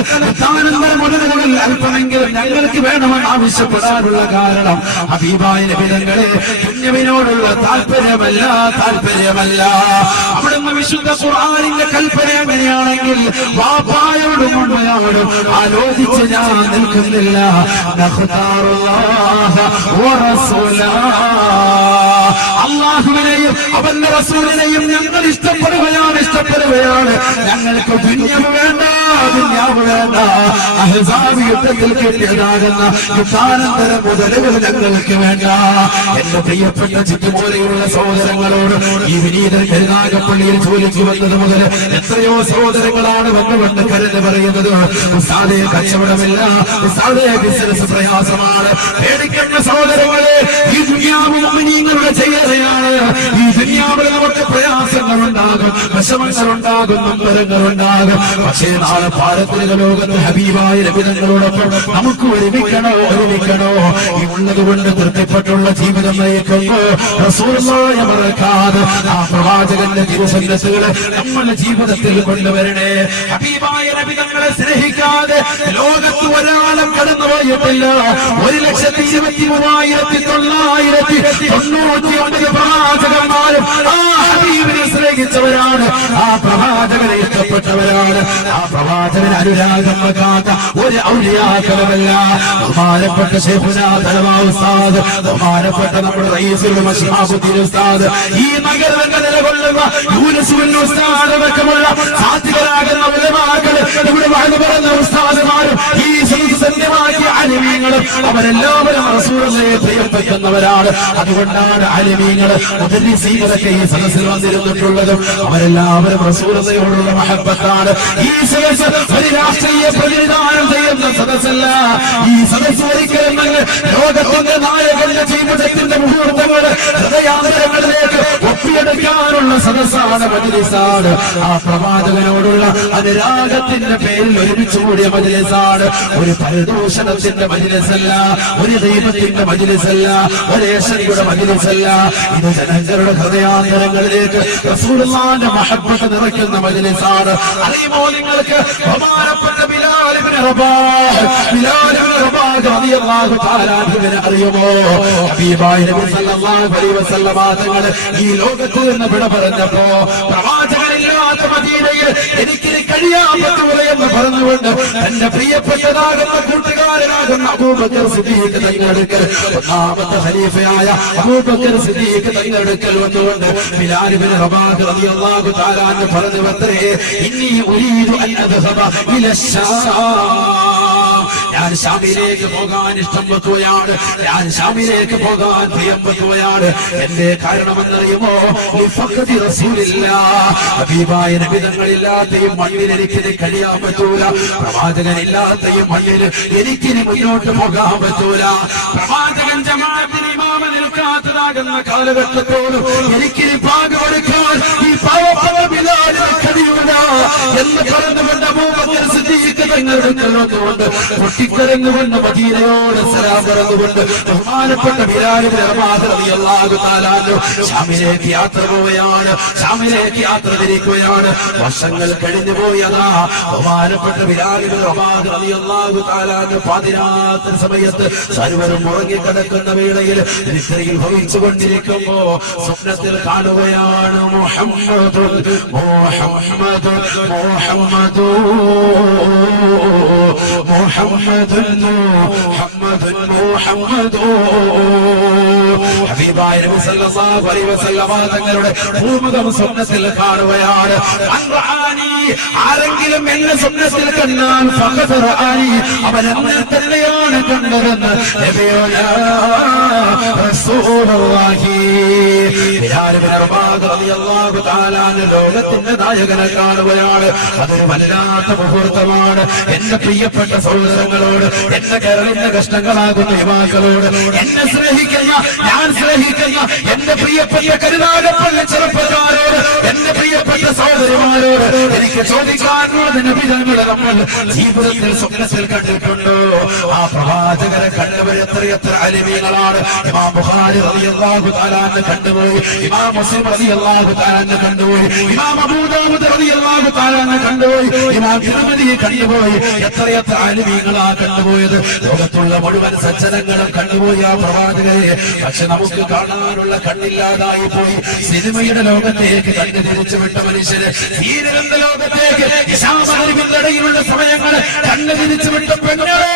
താനന്തര മുതലുകൾ അല്പമെങ്കിലും ഞങ്ങൾക്ക് വേണമെന്ന് ആവശ്യപ്പെടാനുള്ള കാരണം ഹബീബായ നബി തങ്ങളെ ദുന്യവിനോടുള്ള താല്പര്യമല്ല. അവിടുന്ന് വിശുദ്ധ ഖുർആനിന്റെ കൽപ്പന എങ്ങനെയാണെങ്കിൽ വാപ്പായോടും ഉമ്മയോടും ആലോചിച്ച് ഞാൻ നിൽക്കുന്നില്ല. അല്ലാഹുവിനെയും അവന്റെ റസൂലിനെയും ഞങ്ങൾ ഇഷ്ടപ്പെടുകയാണ്. ഞങ്ങൾക്ക് ദുന്യാവ് വേണ്ട. അഹ്സാബ് യുദ്ധത്തിൽ കിട്ടിയതാകുന്ന യുദ്ധാനന്തര മുതലുകൾ ഞങ്ങൾക്ക് വേണ്ട. എന്റെ പ്രിയപ്പെട്ട ചുറ്റുമൂലയുള്ള സഹോദരങ്ങളോട് ഈ വിനീതൻ കരുനാഗപ്പള്ളിയിൽ ജോലിക്ക് വന്നത് മുതൽ എത്രയോ സഹോദരങ്ങളാണ് വന്നുകൊണ്ട് കരുന്ന് പറയുന്നത്, ഉസ്താദേ കച്ചവടമില്ല, ഉസ്താദേ ബിസിനസ് പ്രയാസമാണ്. പേടിക്കുന്ന സഹോദരങ്ങളെ, ഈ ദുനിയാവ് മുഅ്മിനീങ്ങളുടെ ചെയ്യലാണ്. ഈ ദുനിയാവിൽ നമുക്ക് പ്രയാസങ്ങളുണ്ടാകും, വിഷമങ്ങളുണ്ടാകും, നൊമ്പരങ്ങളുണ്ടാകും. പക്ഷേ നാളെ പാരത്രിക ലോകത്ത് ഹബീബായ നബി തങ്ങളോടൊപ്പം നമുക്ക് ഒരുമിക്കണോ? ഈ ഉള്ളത് കൊണ്ട് തൃപ്തിപ്പെട്ടുള്ള ജീവിതം നയിക്കുമ്പോ റസൂലുള്ളാഹിയെ മറക്കാതെ ആ പ്രവാചകന്റെ തിരുസന്നത്തുകളെ നമ്മുടെ ജീവിതത്തിൽ കൊണ്ടുവരണേ. ഹബീബായ നബി തങ്ങളെ സ്നേഹിക്കാതെ ലോകത്ത് ഒരാളും കടന്നുപോയിട്ടില്ല. 1,33,999 പ്രവാചകന്മാരും ആ ഹബീബിനെ സ്നേഹിച്ചവരാണ്, ആ പ്രവാചകനെ ഇഷ്ടപ്പെട്ടവരാണ്. ആ പ്രവാചകന് അനുരാഗം വെക്കാത്ത ഒരു ഔലിയാക്കളുമല്ല. ബഹുമാനപ്പെട്ട ശൈഖുനാ തലവാ ഉസ്താദ്, ബഹുമാനപ്പെട്ട നമ്മുടെ റഈസുൽ മശായിഖുൽ ഉസ്താദ്, ഈ നഗരങ്ങൾ നിലകൊള്ളുന്ന യൂനുസ് ബിൻ ഉസ്താദ് അടക്കമുള്ള സാധ്യതരാകുന്ന ഉലമാക്കൾ, ഇവിടെ വാഴ്ന്നു പറയുന്ന ഉസ്താദുമാരും ഈ സന്യമാക്കിയ അലിമീങ്ങളും അവരെല്ലാവരും റസൂലുള്ളാഹിയെ പ്രിയപ്പെടുന്നവരാണ്. അതുകൊണ്ടാണ് അലിമീങ്ങൾ മുദർരിസീങ്ങളൊക്കെ ഈ സദസ്സിൽ വന്നിരുന്നിട്ടുള്ളതും. അവരെല്ലാവരും റസൂലുള്ളാഹിയോടുള്ള മഹബത്താണ്. ഈ സദസ്സ് ഒരു രാഷ്ട്രീയ പ്രതിനിധാനം ചെയ്യുന്ന സദസ്സല്ല. ഈ സദസ്സ് ഒരിക്കലും ലോകത്തിന്റെ നായകന്റെ ജീവിതത്തിന്റെ മുഹൂർത്തങ്ങൾ ഹൃദയാന്തരങ്ങളിലേക്ക് ഒപ്പിയെടുക്കാനുള്ള സദസ്സാണ്, മജ്ലിസാണ്. ആ പ്രവാചകനോടുള്ള അനുരാഗത്തിന്റെ പേരിൽ ഒരുമിച്ച് കൂടിയ മജ്ലിസാണ്. ഒരു പരിദൂഷണത്തിന്റെ മജ്ലിസല്ല, ഒരു ദൈവത്തിന്റെ മജ്ലിസല്ല, ഒരു ഏശനിയുടെ മജ്ലിസല്ല. ഇത് ജനങ്ങളുടെ ഹൃദയാന്തരങ്ങളിലേക്ക് റസൂലുള്ളാഹിന്റെ മഹബ്ബത്ത് നിറയ്ക്കുന്ന മജ്ലിസാണ്. അറിയുമോ നിങ്ങൾക്ക്? ബഹുമാനപ്പെട്ട ബിലാൽ ഇബ്നു റബാഹ് റളിയല്ലാഹു തആല അൻഹുവിനെ അറിയുമോ? ഹബീബായ നബി സല്ലല്ലാഹു അലൈഹി വസല്ലം തങ്ങൾ ഈ ലോകത്ത് നിന്ന് വിട പറഞ്ഞപ്പോ പ്രവാചകനില്ലാത്ത മദീനയിൽ എനിക്ക് കഴിയാൻ പറ്റൂല എന്ന് പറഞ്ഞുകൊണ്ട് എന്റെ പ്രിയപ്പെട്ടതാകുന്ന കൂട്ടുകാരനാകുന്ന അബൂബക്കർ സിദ്ദീഖ് തങ്ങളെടുക്കൽ, ഒന്നാമത്തെ ഖലീഫയായ അബൂബക്കർ സിദ്ദീഖ് തങ്ങളെടുക്കൽ വന്നുകൊണ്ട് ബിലാൽ ഇബ്നു റബാഹ് റളിയല്ലാഹു തആല അൻഹു പറഞ്ഞു, ഇന്നീ ഉരീദു അൻ അദ്ഹബ ഇല ശാം, ഞാൻ ഷാമിലേക്ക് പോകാൻ ഇഷ്ടം വെക്കുകയാണ്, ഞാൻ ഷാമിലേക്ക് പോകാൻ പ്രിയം വെക്കുകയാണ്. എന്റെ കാരണമെന്നറിയുമോ? ഹബീബായ നബി തങ്ങളില്ലാത്ത ഈ മണ്ണിൽ എനിക്കിന് കഴിയാൻ പറ്റൂല, പ്രവാചകനില്ലാത്ത ഈ മണ്ണിൽ എനിക്കിനി മുന്നോട്ട് പോകാൻ പറ്റൂല. പ്രവാചകൻ ജമാഅത്തിന് ഇമാമ നിൽക്കാത്തതാകുന്ന കാലഘട്ടത്തോട് എനിക്കിനി പാകമെടുക്കാൻ ഈ പാവപ്പെട്ട ബിലാലിന് കഴിയൂല എന്ന് പറഞ്ഞുകൊണ്ട് അബൂബക്കർ സിദ്ദീഖ് തങ്ങളുടെ കണ്ണുകൊണ്ട് പൊട്ടിക്കരങ്ങുകൊണ്ട് മദീനയോട് സലാം പറഞ്ഞുകൊണ്ട് ബഹുമാനപ്പെട്ട ബിലാൽ ഇബ്നു റബാഹ് റളിയല്ലാഹു തആല ഷാമിലേക്ക് യാത്ര പോവുകയാണ്, ഷാമിലേക്ക് യാത്ര തിരിക്കുകയാണ്. വർഷങ്ങൾ കഴിഞ്ഞു പോയതാ. ബഹുമാനപ്പെട്ട ബിലാൽ ഇബ്നു റബാഹ് റളിയല്ലാഹു തആല പാതിരാത്രി സമയത്ത് സർവരും ഉറങ്ങിക്കിടക്കുന്ന വേളയിൽ നിദ്രയിൽ ഭവിച്ചുകൊണ്ടിരിക്കുമ്പോ സ്വപ്നത്തിൽ കാണുകയാണ് മുഹമ്മദുൻ മുഹമ്മദുൻ മുഹമ്മദുൻ മുഹമ്മദുൻ മുഹമ്മദുൻ മുഹമ്മദുൻ. ഹബീബായ നബി സല്ലല്ലാഹു അലൈഹി വസല്ലമ തങ്ങളുടെ ഭൂമുഖം സ്വപ്നത്തിൽ കാണുകയാണ്. ആരെങ്കിലും എന്നെ സ്വപ്നത്തിൽ കണ്ടാൽ ഫഖദ് റആനി, അവൻ എന്നെ തന്നെയാണ് കണ്ടതെന്ന് നബിയുനാ റസൂലുള്ളാഹി. ബിലാൽ ഇബ്നു റബാഹ് റളിയല്ലാഹു തആല ലോകത്തിന്റെ നായകനെ കാണുകയാണ്. അതൊരു വല്ലാത്ത മുഹൂർത്തമാണ്. എന്റെ പ്രിയപ്പെട്ട സഹോദരങ്ങളോട്, എന്റെ കരളിന്റെ കഷ്ടങ്ങളാകുന്ന യുവാക്കളോട്, എന്നെ സ്നേഹിക്കുന്ന, ഞാൻ സ്നേഹിക്കുന്ന എന്റെ പ്രിയപ്പെട്ട കരുനാഗപ്പള്ളി ചെറുപ്പക്കാരോട്, എന്റെ പ്രിയപ്പെട്ട സഹോദരിമാരോട് എനിക്ക് ചോദിക്കാനുള്ളത്, നബിതങ്ങളെ നമ്മൾ ജീവിതത്തിൽ സ്വപ്നത്തിൽ കണ്ടിട്ടുണ്ടോ? ആ പ്രവാചകരെ കണ്ടവർ എത്രയെത്ര അലിമീങ്ങളാണ്. ഇമാം ബുഖാരി റളിയല്ലാഹു തആല കണ്ടുപോയി, ഇമാം മുസ്ലിം റളിയല്ലാഹു തആല കണ്ടുപോയി, ഇമാം അബൂ ദാവൂദ് റളിയല്ലാഹു തആല കണ്ടുപോയി, ഇമാം തിർമിദി കണ്ടുപോയി. എത്രയെത്ര അലിമീങ്ങളാ കണ്ടുപോയത്. ലോകത്തുള്ള മുഴുവൻ സജ്ജനങ്ങളും കണ്ടുപോയി ആ പ്രവാചകരെ. പക്ഷെ നമുക്ക് കാണാനുള്ള കണ്ണില്ലാതായി പോയി. സിനിമയുടെ ലോകത്തേക്ക് കണ്ണ് തിരിച്ചു വിട്ട മനുഷ്യര്, സീരിയലിന്റെ ലോകത്തേക്ക് ഇടയിലുള്ള സമയങ്ങള് കണ്ണ് തിരിച്ചു വിട്ട പെണ്ണുകളെ,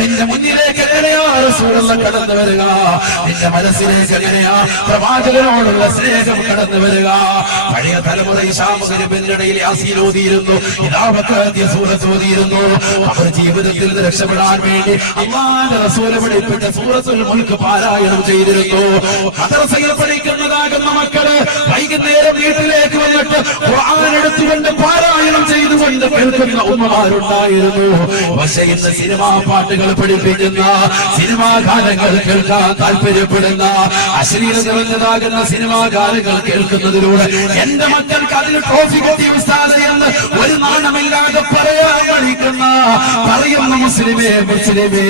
നിന്റെ മുന്നിലേക്ക് എങ്ങനെയാ റസൂലുള്ള കടന്നു വരിക? നിന്റെ മനസ്സിലേക്ക് എങ്ങനെയാ പ്രവാചകനോടുള്ള സ്നേഹം കടന്നു വരിക? പഴയ തലമുറ ഇശാമകരിന്റെ ഇടയിൽ യാസീൻ ഓതിയിരുന്നു, ഇദാവഖഅതിയ സൂറത്ത് ഓതിയിരുന്നു. അവർ ജീവിതത്തിൽ രക്ഷപ്പെടാൻ വേണ്ടി അല്ലാഹുവിന്റെ റസൂൽ പഠിപ്പിച്ച സൂറത്തുൽ മുൽക്ക് പാരായണം ചെയ്തിരുന്നു. മദ്രസയിൽ പഠിക്കുന്നതാകുന്ന മക്കള് വൈകുന്നേരം വീട്ടിലേക്ക് വന്നിട്ട് ഖുർആൻ എടുത്തുകൊണ്ട് പാരായണം ചെയ്തുകൊണ്ട് കേൾക്കുന്ന ഉമ്മമാരുണ്ടായിരുന്നു. പക്ഷേ ഇന്ന് സിനിമാ പാട്ടുകൾ പഠിപ്പിക്കുന്ന, സിനിമാ ഗാനങ്ങൾ കേൾക്കാൻ താല്പര്യപ്പെടുന്ന, അശ്ലീലത നിറഞ്ഞതാകുന്ന സിനിമാ ഗാനങ്ങൾ കേൾക്കുന്നതിലൂടെ എന്റെ മക്കൾക്ക് അതിന് ട്രോഫി കിട്ടി ഉസ്താദ് എന്ന് ഒരു നാണമില്ലാതെ പറയാൻ പഠിക്കുന്ന പറയുന്ന മുസ്ലിമേ, മുസ്ലിമേ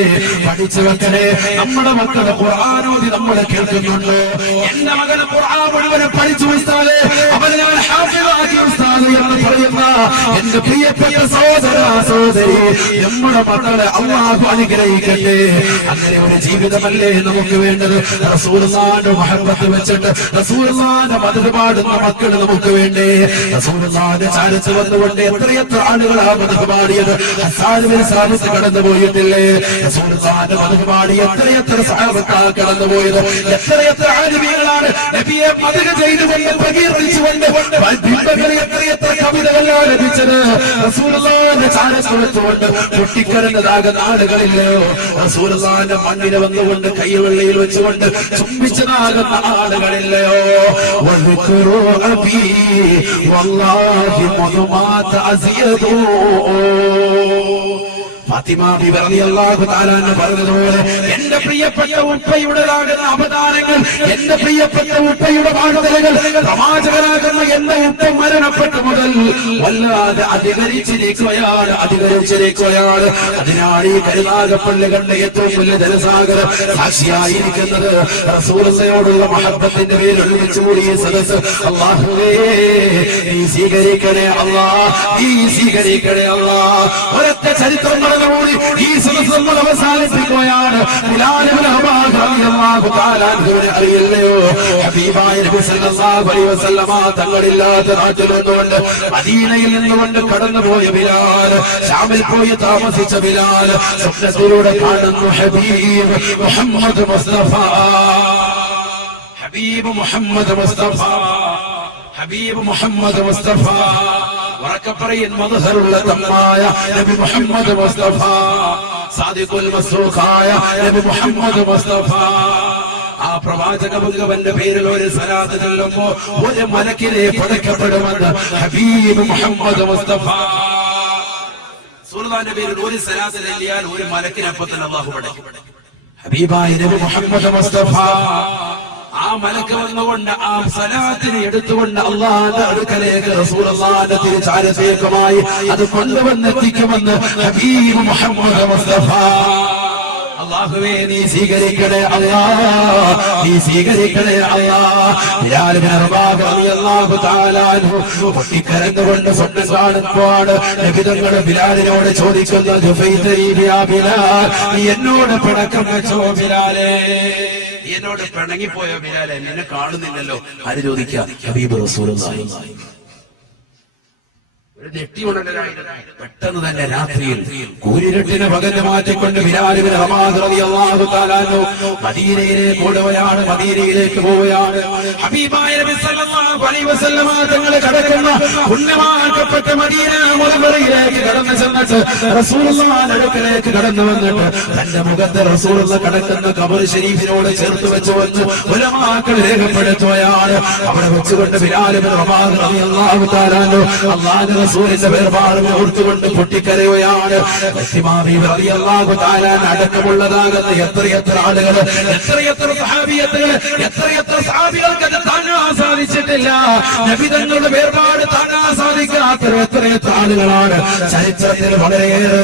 പഠിച്ചു വെക്കണേ. നമ്മുടെ മക്കളെ ഖുർആനോദി നമ്മൾ കേൾക്കുന്നുണ്ട്. എന്റെ മകന് ഖുർആൻ മുഴുവനും പഠിച്ചു ഉസ്താദേ, അവനെ ഞാൻ ഹാഫിളാക്കി ഉസ്താദ് എന്ന് പറയുന്ന എന്റെ പ്രിയപ്പെട്ട സഹോദര സഹോദരി, നമ്മുടെ മക്കളെ അല്ലാഹു അനുഗ്രഹിക്കട്ടെ. അങ്ങനെ ഒരു ജീവിതമല്ലേ നമുക്ക് വേണ്ടത്? റസൂലുള്ളാഹിന്റെ മഹബത്ത് വെച്ചിട്ട് റസൂലുള്ളാഹിന്റെ മദ്ഹ് പാടുന്ന മക്കൾ നമുക്ക് വേണ്ടേ? റസൂലുള്ളാഹിന്റെ ചാരത്ത് വന്നുകൊണ്ട് എത്രയെത്ര ആളുകളാ മദ്ഹ് പാടിയത്. ഹസ്സാൻ ബിൻ സാബിത്ത് കടന്നു പോയിട്ടില്ലേ? റസൂലുള്ളാഹിന്റെ മദ്ഹ് പാടി എത്രയെത്ര സഹാബത്താ കടന്നു പോയത്. എത്രയെത്ര ആലിമീങ്ങളാണ് നബിയെ മദ്ഹ് ചെയ്തുകൊണ്ട് പ്രകീർത്തിച്ചുകൊണ്ട് ബിംബങ്ങളിൽ എത്രയെത്ര കവിതകളാ ലഭിച്ചത്. റസൂലുള്ളാഹിന്റെ ചാരത്ത് വെച്ചുകൊണ്ട് പൊട്ടിക്കരഞ്ഞതാകുന്ന ആളുകളില്ലയോ? റസൂലുള്ളാഹിന്റെ മണ്ണിനെ വന്നുകൊണ്ട് കൈവെള്ളയിൽ വെച്ചുകൊണ്ട് ചുംബിച്ചതാകുന്ന ആളുകളില്ലയോ? വദ്കുറൂ അബീ വല്ലാഹി മുദ്മാത അസിയദൂ. ഫാത്തിമ ബിബി റളിയല്ലാഹു തആല പറഞ്ഞതുപോലെ എന്റെ പ്രിയപ്പെട്ട ഉപ്പയുടേതാകുന്ന അവതാരങ്ങൾ, എന്റെ പ്രിയപ്പെട്ട ഉപ്പയുടെ വാഴ്ത്തലുകൾ, പ്രവാചകനാകുന്ന എന്റെ ഉപ്പ മരണപ്പെട്ടു മുതൽ വല്ലാതെ അധികരിച്ചിരിക്കുകയാണ്. അതിനാണ് ഈ കരുനാഗപ്പള്ളി കണ്ട ഏറ്റവും വലിയ ജനസാഗരം സാക്ഷിയായിരിക്കുന്നത്. റസൂലുള്ളാഹിയോടുള്ള മഹബത്തിന്റെ പേരിൽ ഒരുമിച്ച് കൂടി ഈ സദസ്സ് അല്ലാഹുവേ നീ സ്വീകരിക്കണേ അല്ലാഹ്, നീ സ്വീകരിക്കണേ അല്ലാഹ്. ഒരൊറ്റ ചരിത്രം കൂടി ഈ സദസ്സ് നമ്മൾ അവസാനിപ്പിക്കുകയാണ്. ബിലാൽ ഇബ്നു റബാഹ് റളിയല്ലാഹു തആല അൻഹുവിനെ അറിയില്ലയോ? ഹബീബായ നബി സല്ലല്ലാഹു അലൈഹി വസല്ലമ തങ്ങളില്ലാത്ത നാട്ടിൽ നിന്നുകൊണ്ട് മദീനയിൽ നിന്നുകൊണ്ട് കടന്നുപോയ ബിലാൽ, ശാമിൽ പോയി താമസിച്ച ബിലാൽ സ്വപ്നത്തിലൂടെ കാണുന്നു ഹബീബ് മുഹമ്മദ് മുസ്തഫ, ഹബീബ് മുഹമ്മദ് മുസ്തഫ, ഹബീബ് മുഹമ്മദ് മുസ്തഫ. ഉറക്കപ്പറയിൻ മദ്ഹറുള്ള തമ്മായ നബി മുഹമ്മദ് മുസ്തഫ, സാദിഖുൽ മസ്റൂഖായ നബി മുഹമ്മദ് മുസ്തഫ. ആ പ്രവാചക പുങ്കവന്റെ പേരിൽ ഒരു സലാത്ത് ചൊല്ലുമ്പോ ഒരു മലക്കിനെ പടക്കപ്പെടുമെന്ന് ഹബീബ് മുഹമ്മദ് മുസ്തഫ. റസൂലുള്ളാഹിന്റെ പേരിൽ ഒരു സലാത്ത് ചൊല്ലിയാൽ ഒരു മലക്കിനപ്പത്തിന് അല്ലാഹു പടക്കും. ഹബീബായ നബി മുഹമ്മദ് മുസ്തഫ ആ മലക്ക് വന്നുകൊണ്ട് ആ സലാത്തിനെ എടുത്തുകൊണ്ട് അള്ളാന്റെ അടുക്കലേക്ക് റസൂലുള്ളാഹിന്റെ തിരുചാരത്തേക്കുമായി അത് കൊണ്ടുവന്നെത്തിക്കുമെന്ന് ഹബീബ് മുഹമ്മദ് മുസ്തഫ. അല്ലാഹുവേ നീ സ്വീകരിക്കണേ അല്ലാ, നീ സ്വീകരിക്കണേ അല്ലാ. ബിലാൽ ഇബ്നു റബാഹ് റളിയല്ലാഹു തആല അൻഹു പൊട്ടിക്കരന്നുകൊണ്ട് സ്വപ്നം കാണുമ്പോഴാണ് നബി തങ്ങൾ ബിലാലിനോട് ചോദിക്കുന്നത്, ബിലാൽ, നീ എന്നോട് പിണക്കം വെച്ചോ ബിലാലേ, നീ എന്നോട് പിണങ്ങിപ്പോയോ ബിലാലെ, നിന്നെ കാണുന്നില്ലല്ലോ. ആര് ചോദിക്കുക? ഹബീബ് റസൂലുള്ളാഹി. ഒരു നെട്ടിയുണരായിരുന്നു. പെട്ടെന്ന് തന്നെ രാത്രിയിൽ കൂരിരുട്ടിനെ പകല് മാറ്റിക്കൊണ്ട് ബിലാൽ ഇബ്നു റബാഹ് റളിയല്ലാഹു തആല അൻഹു മദീനയിലേക്ക് ഓടുകയാണ്, മദീനയിലേക്ക് പോവുകയാണ്. ഹബീബായ നബി സല്ലല്ലാഹു അലൈഹി വസല്ലമ തങ്ങൾ കടക്കുന്ന പുണ്യമാക്കപ്പെട്ട മദീന മുനവ്വറയിലേക്ക് കടന്നു ചെന്നിട്ട് റസൂലുള്ളാഹിന്റെ അടുക്കലേക്ക് കടന്നു വന്നിട്ട് തന്റെ മുഖത്ത് റസൂലുള്ള കടക്കുന്ന ഖബർ ശരീഫിനോട് ചേർത്ത് വെച്ചുകൊണ്ട് ഉലമാക്കൾ രേഖപ്പെടുത്തുകയാണ്. അവിടെ വെച്ചുകൊണ്ട് ബിലാൽ ഇബ്നു റബാഹ് റളിയല്ലാഹു തആല അൻഹു അല്ലാഹുവിന്റെ റസൂലിന്റെ വേർപാട് ഓർത്തുകൊണ്ട് പൊട്ടിക്കരയുകയാണ്. അടക്കമുള്ളതാകുന്ന എത്രയെത്ര ആളുകൾ, എത്രയെത്ര സഹാബിയത്തുകൾ, എത്രയെത്ര സഹാബികൾക്ക് അത് താങ്ങാൻ സാധിച്ചിട്ടില്ല. നബി തങ്ങളുടെ വേർപാട് താങ്ങാൻ സാധിക്കാത്ത എത്രയെത്ര ആളുകളാണ്. ചരിത്രത്തിൽ വളരെയേറെ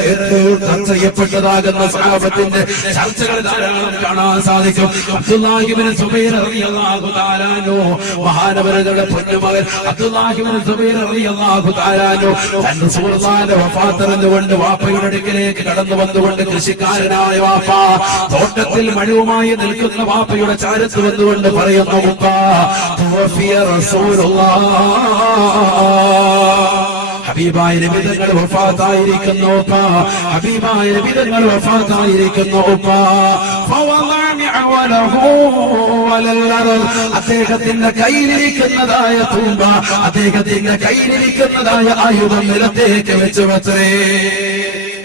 ചർച്ച ചെയ്യപ്പെട്ടതാകുന്ന സഹാബത്തിന്റെ ചർച്ചകൾ ധാരാളം കാണാൻ സാധിക്കും. അബ്ദുല്ലാഹി ഇബ്നു സുബൈർ റളിയല്ലാഹു തആല അൻഹു, മഹാനവറുകളുടെ പൊന്നുമകൻ അബ്ദുല്ലാഹി ഇബ്നു സുബൈർ റളിയല്ലാഹു തആല തന്റെ റസൂലുള്ളാഹിന്റെ വഫാത്തറിഞ്ഞുകൊണ്ട് വാപ്പയുടെ അടുക്കലേക്ക് കടന്നു വന്നുകൊണ്ട് കൃഷിക്കാരനായ വാപ്പ തോട്ടത്തിൽ മഴവുമായി നിൽക്കുന്ന വാപ്പയുടെ ചാരത്ത് വന്നുകൊണ്ട് പറയുന്നു, ഉപ്പ തുവഫിയ റസൂലുള്ളാഹ്, ഹബീബായ നബി തങ്ങൾ വഫാത്തായിരിക്കുന്നു ഉപ്പ, ഹബീബായ നബി തങ്ങൾ വഫാത്തായിരിക്കുന്നു ഉപ്പ. അദ്ദേഹത്തിന്റെ കയ്യിലിരിക്കുന്നതായ തൂമ്പ, അദ്ദേഹത്തിന്റെ കയ്യിലിരിക്കുന്നതായ ആയുധം നിലത്തേക്ക് വെച്ച് വെച്ചേ.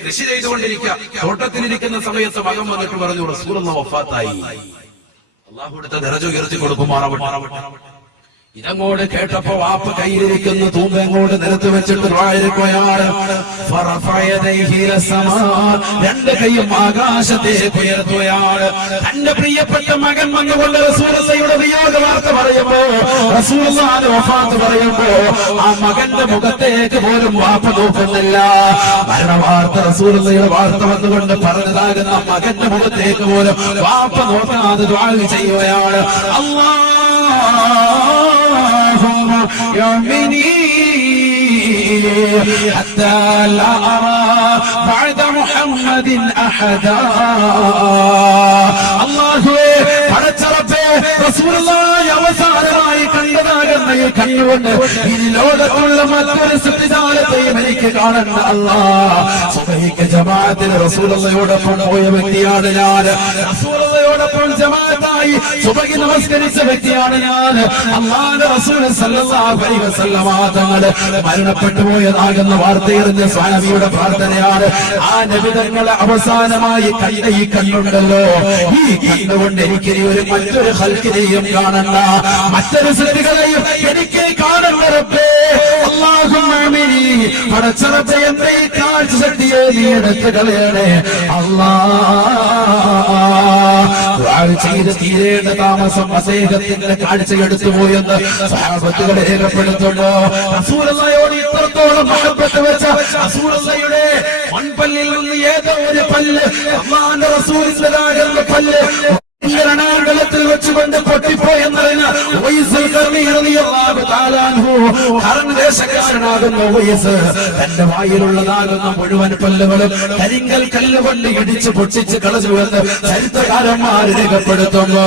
കൃഷി ചെയ്തുകൊണ്ടിരിക്കുക, തോട്ടത്തിലിരിക്കുന്ന സമയത്ത് മകൻ വന്നിട്ട് പറഞ്ഞു, റസൂലുള്ളാഹി വഫാത്തായി. അല്ലാഹു അടുത്ത ദറജ ഉയർത്തി കൊടുക്കുമാറാവട്ടെ. ഇതങ്ങോട്ട് കേട്ടപ്പോ വാപ്പ കയ്യിലിരിക്കുന്ന തൂമ്പ അങ്ങോട്ട് നിലത്ത് വെച്ചിട്ട് വായിരിക്കുകയാണ്. രണ്ട് കൈയും ആകാശത്തേക്ക് ഉയർത്തുകയാണ്. തന്റെ പ്രിയപ്പെട്ട മകൻ വന്നുകൊണ്ട് റസൂലുള്ളാഹിയുടെ വിയോഗ വാർത്ത പറയുമ്പോ, റസൂലുള്ളാഹിന്റെ വഫാത്ത് പറയുമ്പോ ആ മകന്റെ മുഖത്തേക്ക് പോലും വാപ്പ നോക്കുന്നില്ല. മരണവാർത്ത റസൂലുള്ളാഹിയുടെ വാർത്ത വന്നുകൊണ്ട് പറഞ്ഞതാകുന്ന മകന്റെ മുഖത്തേക്ക് പോലും വാപ്പ നോക്കാതെ ദുആ ചെയ്യുകയാണ്. يؤمني حتى لا أرى بعد محمد أحدا. الله പടച്ചറപ്പേ, റസൂലുള്ളാഹി അവസാനമായി കണ്ടതാകുന്ന ഈ കണ്ണുകൊണ്ട് ഈ ലോകത്തുള്ള മറ്റൊരു സൃഷ്ടിജാലത്തെയും എനിക്ക് കാണണ്ട അല്ലാഹ്. സുബഹിക്ക് ജമാഅത്തിൽ റസൂലുള്ളാഹിയോടൊപ്പം പോയ വ്യക്തിയാണ് ഞാൻ. റസൂലുള്ളാഹിയോടൊപ്പം ജമാഅത്തായി സുബഹി നമസ്കരിച്ച വ്യക്തിയാണ് ഞാൻ. അല്ലാഹുവിന്റെ റസൂൽ സല്ലല്ലാഹു അലൈഹി വസല്ലമ തങ്ങൾ മരണപ്പെട്ടു പോയതാകുന്ന വാർത്തയറിഞ്ഞ സ്വഹാബിയുടെ പ്രാർത്ഥനയാണ്. ആ നബി തങ്ങളെ അവസാനമായി കണ്ട ഈ കണ്ണുണ്ടല്ലോ, ഈ കണ്ണുകൊണ്ട് എനിക്ക് ഒരു മറ്റൊരു ഖൽഖിനെയും കാണണ്ട, മറ്റൊരു സൃഷ്ടികളെയും എനിക്ക് കാണണ്ട റബ്ബേ. അല്ലാഹുമ്മ ആമീൻ. പടച്ചറബേ, എന്റെ ഈ കാഴ്ച ശക്തിയെ നീ എടുത്ത് കളയണേ അല്ലാഹ്. ചെയ്ത് തീരേണ്ട താമസം അദ്ദേഹത്തിന്റെ കാഴ്ച എടുത്തു പോയെന്ന് സഹാബത്തുകളെ രേഖപ്പെടുത്തുന്നു. റസൂലുള്ളാഹിയോട് ഇത്രത്തോളം മഹബത്ത് വെച്ച റസൂലുള്ളാഹിയുടെ മുൻപല്ലിൽ നിന്ന് ഏതോ ഒരു പല്ല് അല്ലാഹുവിന്റെ റസൂലിന്റേതാകുന്ന പല്ല് രണാങ്കളത്തിൽ വെച്ചുകൊണ്ട് പൊട്ടിപ്പോയെന്നറിഞ്ഞ ദേശക്കാരനാകുന്ന ഉവൈസ് തന്റെ വായിലുള്ളതാകുന്ന മുഴുവൻ പല്ലുകളും കരിങ്കൽ കല്ലുകൊണ്ട് ഇടിച്ച് പൊട്ടിച്ച് കളഞ്ഞുവെന്ന് ചരിത്രകാരന്മാർ രേഖപ്പെടുത്തുന്നു.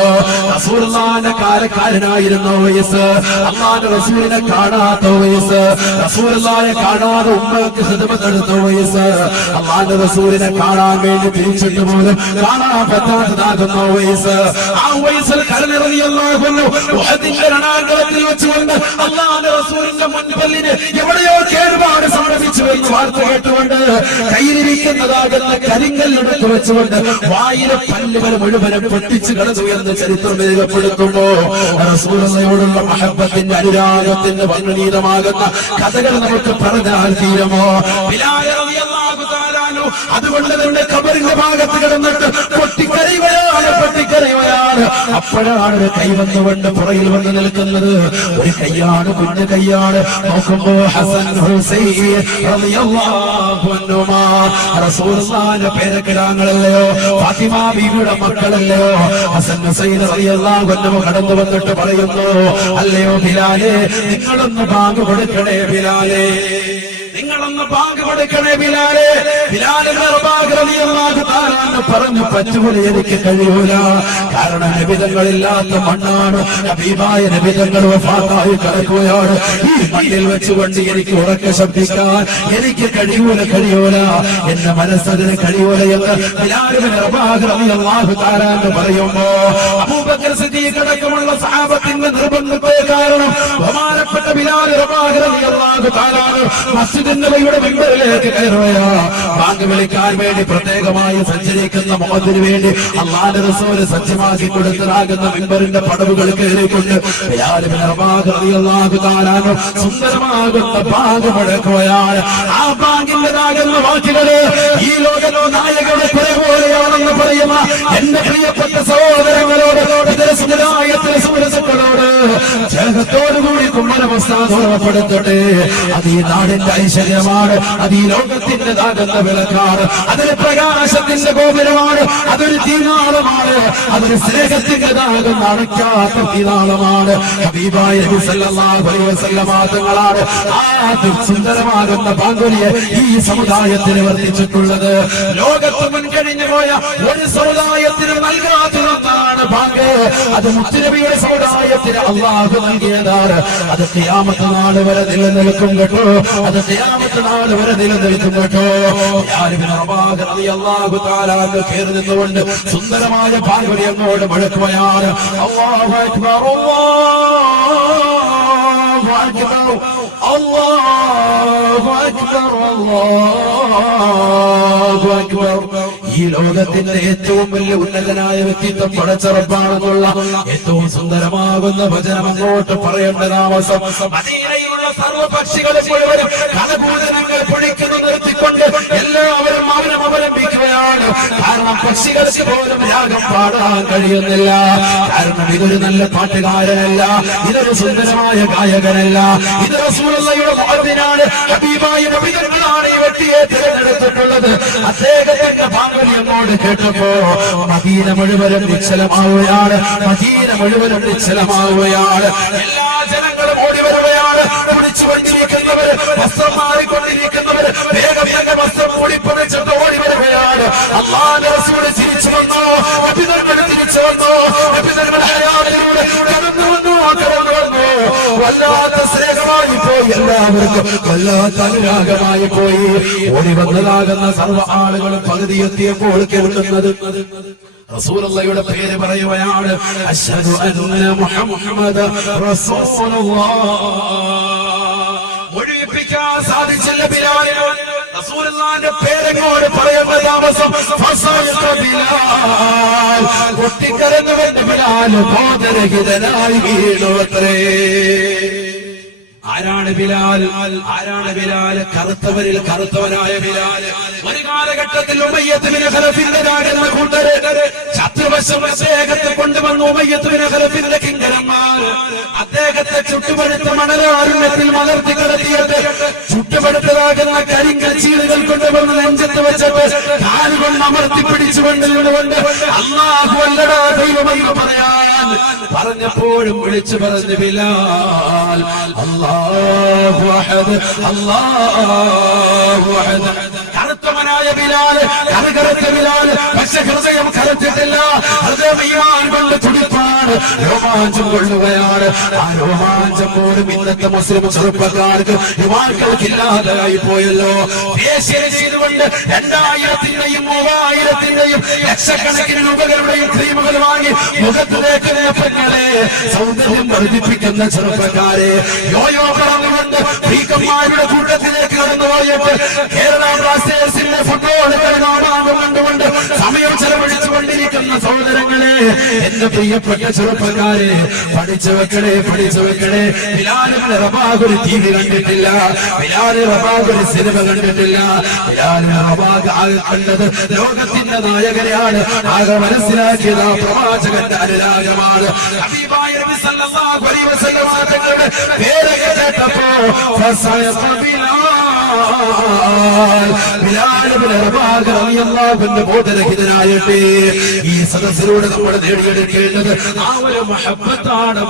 റസൂലുള്ളാഹിന്റെ കാലക്കാരനായിരുന്ന ഉവൈസ്, അല്ലാഹുവിന്റെ റസൂലിനെ കാണാത്ത ഉവൈസ്, റസൂലുള്ളാഹിയെ കാണാതെ ഉമ്മക്ക് ഖിദ്മത്ത് എടുത്ത ഉവൈസ്, അല്ലാഹുവിന്റെ റസൂലിനെ കാണാൻ വേണ്ടി തിരിച്ചിട്ട് പോലും കാണാൻ പറ്റാത്തതാകുന്ന ഉവൈസ്, ആ ഉവൈസ് റളിയല്ലാഹു അൻഹു ഉഹദിന്റെ രണാങ്കളത്തിൽ വെച്ചുകൊണ്ട് അല്ലാഹുവിന്റെ റസൂലിന്റെ മുൻപല്ലിന് എവിടെയോ കേടുപാട് മരിച്ചു എന്ന് വാർത്ത കേട്ടുകൊണ്ട് കയ്യിലിരിക്കുന്നതാകുന്ന കരിങ്കല്ലെടുത്ത് വെച്ചുകൊണ്ട് വായിലെ പല്ലുകൾ മുഴുവനും പൊട്ടിച്ചു കടന്നുയർന്ന് ചരിത്രം രേഖപ്പെടുത്തുമ്പോ റസൂലുള്ളാഹിയോടുള്ള മഹബ്ബത്തിന്റെ അനുരാഗത്തിന്റെ വർണ്ണനീയമാകുന്ന കഥകൾ നമുക്ക് പറഞ്ഞാൽ തീരുമോ? ബിലാൽ റളിയല്ലാഹു തആല അൻഹു അതുകൊണ്ട് തന്നെ ഖബറിന്റെ ഭാഗത്ത് കിടന്നിട്ട് പൊട്ടിക്കരയുകയാണ്. അപ്പോഴാണ് ഒരു കൈ വന്നുകൊണ്ട് പുറയിൽ വന്ന് നിൽക്കുന്നത്. ഒരു കൈയാണ്, കുഞ്ഞു കൈയാണ്. നോക്കുമ്പോ ഹസൻ ഹുസൈൻ റളിയല്ലാഹു അൻഹുമാ റസൂലുള്ളാഹിന്റെ പേരക്കിടാങ്ങളല്ലയോ, ഫാത്തിമ ബീവിയുടെ മക്കളല്ലയോ? ഹസൻ ഹുസൈൻ റളിയല്ലാഹു അൻഹു കടന്നു വന്നിട്ട് പറയുന്നു, അല്ലയോ ബിലാലേ, നിങ്ങളൊന്ന് ബാങ്ക് കൊടുക്കണേ ബിലാലേ, നിങ്ങളൊന്ന് ബാങ്ക് കൊടുക്കണേ ബിലാലേ. ബിലാൽ റളിയല്ലാഹു തആല പറഞ്ഞു, പറ്റുപോലെ എനിക്ക് കഴിയൂല. കാരണം നബിതങ്ങളില്ലാത്ത മണ്ണാണ്, ഹബീബായ നബിതങ്ങൾ വഫാത്തായി കിടക്കുകയാണ്. ഈ മണ്ണിൽ വെച്ചുകൊണ്ട് എനിക്ക് ഉറക്കെ ശബ്ദിക്കാൻ എനിക്ക് കഴിയൂല. എന്റെ മനസ്സതിന് കഴിയൂല എന്ന് ബിലാൽ റളിയല്ലാഹു തആല പറയുമ്പോ അബൂബക്കർ സിദ്ദീഖ് അടക്കമുള്ള സഹാബത്തിന്റെ നിർബന്ധത്തെ കാരണം ബഹുമാനപ്പെട്ട ബിലാൽ റളിയല്ലാഹു തആല മസ്ജിദ് നബവിയുടെ മിമ്പറിലേക്ക് കയറുകയാ. ബാങ്ക് വിളിക്കാൻ വേണ്ടി പ്രത്യേകമായി സഞ്ചരിക്കുന്ന മുഹമ്മദിന് വേണ്ടി അല്ലാഹുവിന്റെ റസൂൽ സജ്ജമാക്കി കൊടുത്തതാകുന്ന മിമ്പറിന്റെ പടവുകൾ കയറിക്കൊണ്ട് ബിലാൽ റളിയല്ലാഹു തആല സുന്ദരമാകുന്ന ബാങ്ക് മുഴക്കുകയാണ്. ആ ബാങ്കിന്റേതാകുന്ന വാക്കുകള് ഈ ലോകത്തോ നായകരുടെ പോലെയാണെന്ന് പറയുന്ന എന്റെ പ്രിയപ്പെട്ട സഹോദരങ്ങളോട്, സുഹൃത്തുക്കളോട് സ്നേഹത്തോടുകൂടി കുമ്മനമസ്താദ് ഓർമ്മപ്പെടുത്തട്ടെ. അത് ഈ നാടിന്റെ ഐശ്വര്യമാണ്, അത് ഈ ലോകത്തിൻ്റെതാകുന്ന വിളക്കാണ്, അതൊരു പ്രകാശത്തിന്റെ ഗോപുരമാണ്, അതൊരു തീനാളമാണ്, അതൊരു സ്നേഹത്തിൻ്റെതാകുന്ന അടയ്ക്കാത്ത തീനാളമാണ്. ഹബീബായ നബി സല്ലല്ലാഹു അലൈഹി വസല്ലം തങ്ങളാണ് ആ സുന്ദരമാകുന്ന ബാങ്കുലിയെ ഈ സമുദായത്തിന് വർദ്ധിച്ചിട്ടുള്ളത്. ലോകത്ത് മുൻകഴിഞ്ഞു പോയ ഒരു സമുദായത്തിന് നൽകാത്തതാണ് ബാങ്ക്. അത് മുത്തുനബിയുടെ സമുദായത്തിന് അല്ലാഹു നൽകിയതാണ്. അത് ഖിയാമത്ത് നാൾ വരെ നിലനിൽക്കും കേട്ടോ, അത് ഖിയാമത്ത് നാൾ വരെ നിലനിൽക്കും കേട്ടോ. റളിയല്ലാഹു തആല കയറി നിന്നുകൊണ്ട് സുന്ദരമായ ബാങ്കുലി അങ്ങോട്ട് മുഴക്കുകയാണ്. അല്ലാഹു അക്ബർ, അല്ലാഹു അക്ബർ, അല്ലാഹു അക്ബർ, അല്ലാഹു അക്ബർ. ഈ ലോകത്തിന്റെ ഏറ്റവും വലിയ ഉന്നതനായ വ്യക്തിത്വം പടച്ച റബ്ബാണെന്നുള്ള ഏറ്റവും സുന്ദരമാകുന്ന വചനം അങ്ങോട്ട് പറയേണ്ട താമസം മദീനയിലുള്ള സർവ്വപക്ഷികളെ മുഴുവനും കലഭൂതനങ്ങൾ പൊഴിക്കുന്നു നിർത്തിക്കൊണ്ട് എല്ലാവരും മൗനം അവലംബിക്കുകയാണ്. കാരണം പക്ഷികൾക്ക് പോലും രാഗം പാടാൻ കഴിയുന്നില്ല. കാരണം ഇതൊരു നല്ല പാട്ടുകാരനല്ല, ഇതൊരു സുന്ദരമായ ഗായകനല്ല, ഇത് റസൂലുള്ളാഹിയുടെ മുഅദ്ദിനാണ്, ഹബീബായ നബികളാണ് ഈ വ്യക്തിയെ തിരഞ്ഞെടുത്തിട്ടുള്ളത്. അദ്ദേഹത്തിന്റെ ബാങ്കുലി അങ്ങോട്ട് കേട്ടപ്പോ മദീന മുഴുവനും നിശ്ചലമാവുകയാണ്, മദീന മുഴുവനും നിശ്ചലമാവുകയാണ്. എല്ലാ ജനങ്ങളും ഓടി വരുകയാണ്. കുടിച്ചു വന്നിരിക്കുന്നവര്, വസ്ത്രം മാറിക്കൊണ്ടിരിക്കുന്നവര് വേഗം വസ്ത്രം മൂടിപ്പൊളിച്ചുകൊണ്ട് ഓടി വരുകയാണ്. അല്ലാഹുവിന്റെ റസൂൽ തിരിച്ചു വന്നു, നബിതങ്ങൾ തിരിച്ചു വന്നു, നബിതങ്ങൾ ഹയാത്തിലൂടെ കടന്നു വന്നു. വല്ലാത്ത സ്നേഹമായി പോയി, എല്ലാവർക്കും വല്ലാത്ത അനുരാഗമായി പോയി. ഓടി വന്നതാകുന്ന സർവ്വ ആളുകളും പകുതി എത്തിയപ്പോൾ കേൾക്കുന്നത് റസൂലുള്ളാഹിയുടെ പേര് പറയുകയാണ്. അശ്ഹദു അന്ന മുഹമ്മദൻ റസൂലുള്ളാഹ്. ഒഴിപ്പിക്കാൻ സാധിച്ചില്ല ബിലാലിന്. റസൂലുള്ളാഹിന്റെ പേരെങ്ങോട്ട് പറയുന്ന താമസം പൊട്ടിക്കരഞ്ഞുവെന്ന് ബിലാൽ ബോധരഹിതനായി വീണുവത്രേ. ആരാണ് ബിലാൽ? ആരാണ് ബിലാൽ? കറുത്തവരിൽ കറുത്തവനായ ബിലാൽ. ഒരു കാലഘട്ടത്തിൽ ഉമയ്യത്ത് ബിൻ ഖലഫിന്റേതാകുന്ന കൂട്ടര് ശത്രുവശം അദ്ദേഹത്തെ കൊണ്ടുവന്നു. ഉമയ്യത്ത് ബിൻ ഖലഫിന്റെ കിങ്കരന്മാർ അദ്ദേഹത്തെ ചുട്ടുപഴുത്ത മണലാരുണ്യത്തിൽ മലർത്തി കിടത്തിയിട്ട് ചുട്ടുപഴുത്തതാകുന്ന കരിങ്കച്ചീലുകൾ കൊണ്ടുവന്ന് നെഞ്ചത്ത് വെച്ചിട്ട് കാലുകൊണ്ട് അമർത്തി പിടിച്ചുകൊണ്ട് അല്ലാഹു അല്ലടാ ദൈവമെന്ന് പറയാൻ പറഞ്ഞപ്പോഴും വിളിച്ചു പറഞ്ഞു ബിലാൽ, അല്ലാഹു അഹദ്, അല്ലാഹു അഹദ്. കറുത്തവനായ ബിലാൽ, കറുകറുത്ത ബിലാൽ, പക്ഷെ ഹൃദയം കറുത്തിട്ടില്ല. ഹൃദയം ഈമാൻ കൊണ്ട് തുടിപ്പാണ്, രോമാഞ്ചം കൊള്ളുകയാണ്. ആ രോമാഞ്ചം പോലും ഇന്നത്തെ മുസ്ലിം ചെറുപ്പക്കാർക്ക് യുവാക്കൾക്കില്ലാതായി പോയല്ലോ. ദേശീയ ചെയ്തുകൊണ്ട് 2000-ന്റെയും 3000-ന്റെയും ലക്ഷക്കണക്കിന് രൂപകളുടെയും ക്രീമുകൾ വാങ്ങി മുഖത്തിലേക്ക് നേപ്പങ്ങളെ സൗന്ദര്യം വർദ്ധിപ്പിക്കുന്ന ചെറുപ്പക്കാരെ യോയോ പറഞ്ഞുകൊണ്ട് ഭീകന്മാരുടെ കൂട്ടത്തിലേക്ക് കടന്നുപോയ പോയിട്ട് കേരള ബ്ലാസ്റ്റേഴ്സിന്റെ ഫുട്ബോൾ കളിനാമാകം കണ്ടുകൊണ്ട് സമയം ചെലവഴിച്ചുകൊണ്ടിരിക്കുന്ന സഹോദരങ്ങളെ, എന്റെ പ്രിയപ്പെട്ട ചെറുപ്പക്കാരെ, പഠിച്ചു വെക്കണേ. ബിലാൽ ഇബ്നു റബാഹ് ഒരു TV കണ്ടിട്ടില്ല, ബിലാൽ റബാഹ് ഒരു സിനിമ കണ്ടിട്ടില്ല. ബിലാൽ റബാഹ് ആകെ കണ്ടത് ലോകത്തിന്റെ നായകനെയാണ്, ആകെ മനസ്സിലാക്കിയത് പ്രവാചകന്റെ അനുരാഗമാണ്. ഹബീബായ നബി സല്ലല്ലാഹു അലൈഹി വസല്ലം തങ്ങളുടെ പേര് കേട്ടപ്പോ ബിലാൽ ഇബ്നു റബാഹ് റളിയല്ലാഹു അൻഹു ബോധരഹിതനായിട്ട് ഈ സദസ്സിലൂടെ നമ്മൾ നേടിയെടുക്കേണ്ടത് ആ ഒരു മഹബ്ബത്താണ്.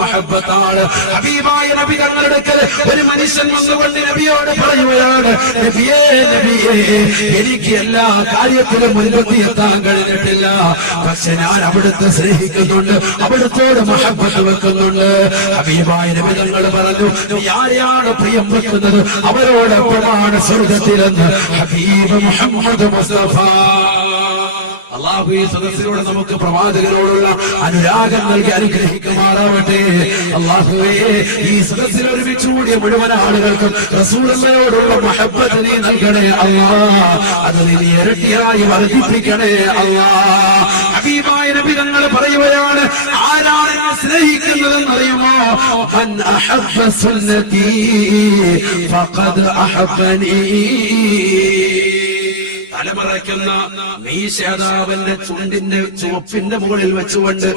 ഹബീബായ നബി തങ്ങളുടെ അടുക്കൽ ഒരു മനുഷ്യൻ വന്നുകൊണ്ട് നബിയോട് പറയുകയാണ്, നബിയേ, എനിക്ക് എല്ലാ കാര്യത്തിലും മുൻപത്തി എത്താൻ കഴിഞ്ഞിട്ടില്ല, പക്ഷെ ഞാൻ അവിടുത്തെ സ്നേഹിക്കുന്നുണ്ട്, അവിടുത്തോട് മഹബ്ബത്ത് വെക്കുന്നുണ്ട്. ഹബീബായ നബി തങ്ങൾ പറഞ്ഞു, നീ ആരെയാണ് പ്രിയം വെക്കുന്നത് അവരോടൊപ്പമാണ് സ്വർഗത്തിലെന്ന് ഹബീബ് മുഹമ്മദ് മുസ്തഫ. അല്ലാഹു ഈ സദസ്സിലൂടെ നമുക്ക് പ്രവാചകരോടുള്ള അനുരാഗം നൽകി അനുഗ്രഹിക്കുമാറാവട്ടെ. അല്ലാഹുവേ, ഈ സദസ്സിൽ ഒരുമിച്ച് കൂടിയ മുഴുവൻ ആളുകൾക്കും റസൂലുള്ളാഹിയോടുള്ള മഹബ്ബത്ത് നീ നൽകണേ അല്ലാഹ്, അത് നീ ഇരട്ടിയായി വർദ്ധിപ്പിക്കണേ അല്ലാഹ്. ഹബീബായ നബി തങ്ങൾ പറയുകയാണ്, ആരാണ് എന്നെ സ്നേഹിക്കുന്നതെന്ന് അറിയുമോ? മൻ അഹബ്ബ സുന്നതി ഫഖദ് അഹബ്ബനി. തലമറയ്ക്കുന്ന മീശാദാവന്റെ ചുണ്ടിന്റെ ചുവപ്പിന്റെ മുകളിൽ വെച്ചുകൊണ്ട്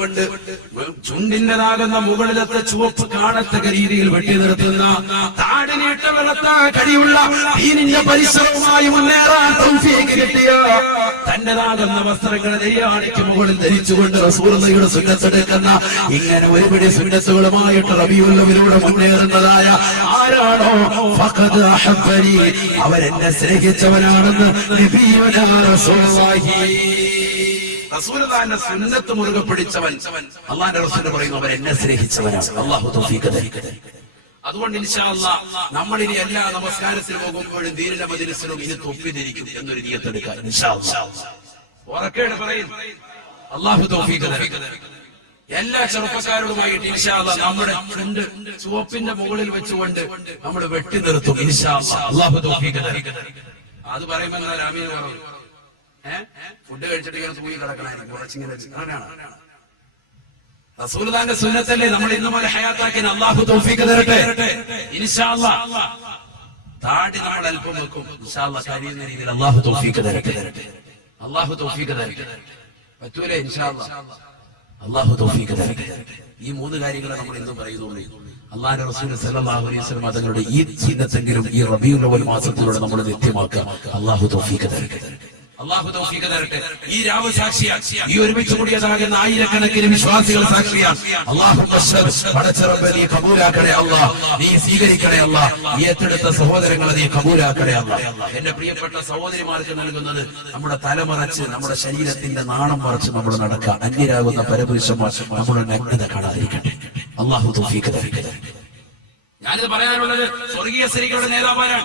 ചുണ്ടിന്റെതാകുന്ന മുകളിലത്തെ ചുവപ്പ് കാണത്തക്ക രീതിയിൽ വെട്ടി നിർത്തുന്ന താടിനീട്ട വെളുത്ത കഴിയുള്ള ദീനിന്റെ പരിശ്രമമായി മുന്നേറാൻ തൗഫീഖ് കിട്ടിയ തന്റേതാകുന്ന വസ്ത്രങ്ങൾ നെയ്യാണിക്ക് മുകളിൽ ധരിച്ചുകൊണ്ട് റസൂലുള്ളാഹിയുടെ സുന്നത്തെടുക്കുന്ന ഇങ്ങനെ ഒരുപിടി സുന്നത്തുകളുമായിട്ട് റബീഉൽ മുന്നേറുന്നതായ ആരാണോ ഫഖദ് അഹബ്ബനി, അവരെന്നെ സ്നേഹിച്ചവനാണെന്ന് നബിയുനാ റസൂലുള്ളാഹി. റസൂലുള്ളാഹിന്റെ സുന്നത്ത് മുറുകെ പിടിച്ചവൻ, അല്ലാഹുവിന്റെ റസൂൽ പറയുന്നു, അവൻ എന്നെ സ്നേഹിച്ചവനാണ്. അല്ലാഹു തൗഫീഖ് തരട്ടെ. അതുകൊണ്ട് ഇൻഷാ അല്ലാഹ് നമ്മൾ ഇനി എല്ലാ നമസ്കാരത്തിന് പോകുമ്പോഴും ദീനിന്റെ മജ്ലിസിലും ഇത് തൊപ്പിതിരിക്കും എന്നൊരു നിയത്തെടുക്കാൻ ഇൻഷാ അല്ലാഹ്. ഉറക്കെ പറയും, അല്ലാഹു തൗഫീഖ് തരട്ടെ. എല്ലാ ചെറുപ്പക്കാരോടുമായിട്ട് ഇൻഷാ അല്ലാഹ് നമ്മുടെ ചുണ്ട് ചുവപ്പിന്റെ മുകളിൽ വെച്ചുകൊണ്ട് നമ്മൾ വെട്ടി നിർത്തും ഇൻഷാ അല്ലാഹ്. അല്ലാഹു തൗഫീഖ് തരട്ടെ. അത് പറയുമ്പോൾ ആമീൻ പറഞ്ഞു. ഫുഡ് കഴിച്ചിട്ട് ഇങ്ങനെ തൂങ്ങി കിടക്കണായിരിക്കും കുറച്ചിങ്ങനെ. അങ്ങനെയാണ് റസൂലുള്ളാഹിന്റെ സുന്നത്തല്ലേ നമ്മൾ ഇന്നു മുതൽ ഹയാത്താക്കി. അല്ലാഹു തൗഫീഖ് തരട്ടെ ഇൻഷാ അല്ലാഹ്. താടി നമ്മൾ അല്പം വെക്കും ഇൻഷാ അല്ലാഹ്, കഴിയുന്ന രീതിയിൽ. അല്ലാഹു തൗഫീഖ് തരട്ടെ. അല്ലാഹു തൗഫീഖ് തരട്ടെ. പറ്റൂലേ ഇൻഷാ അല്ലാഹ്. അല്ലാഹു തൗഫീഖ് തരട്ടെ. ഈ മൂന്ന് കാര്യങ്ങൾ നമ്മൾ ഇന്ന് പറയുന്നുള്ളൂ. അല്ലാഹുവിന്റെ റസൂൽ സല്ലല്ലാഹു അലൈഹി വസല്ലം തങ്ങളുടെ ഈ സുന്നത്തെങ്കിലും ഈ റബീഉൽ അവ്വൽ മാസത്തിലൂടെ നമ്മൾ നിത്യമാക്കുക. അല്ലാഹു തൗഫീഖ് തരട്ടെ. അല്ലാഹു തൗഫീഖ് തരട്ടെ. ഈ രാവ് സാക്ഷിയാണ്, ഈ ഒരുമിച്ച് കൂടിയതാകുന്ന ആയിരക്കണക്കിന് വിശ്വാസികൾ സാക്ഷിയാണ്. അല്ലാഹു പടച്ചറബ്ബേ നീ കബൂലാക്കണേ അല്ലാഹ്, നീ സ്വീകരിക്കണേ അല്ലാഹ്. ഈ ഏറ്റെടുത്ത സഹോദരങ്ങളെ നീ കബൂലാക്കണേ അല്ലാഹ്. എന്റെ പ്രിയപ്പെട്ട സഹോദരിമാർക്ക് നൽകുന്നത് നമ്മുടെ തലമറച്ച് നമ്മുടെ ശരീരത്തിന്റെ നാണം മറച്ച് നമ്മൾ നടക്കുക. അന്യരാകുന്ന പരപുരുഷന്മാർ നമ്മുടെ നഗ്നത കാണാതിരിക്കട്ടെ. അല്ലാഹു തൗഫീഖ് തരട്ടെ. ഞാനിത് പറയാനുള്ളത് സ്വർഗീയ സ്ത്രീകളുടെ നേതാവാണ്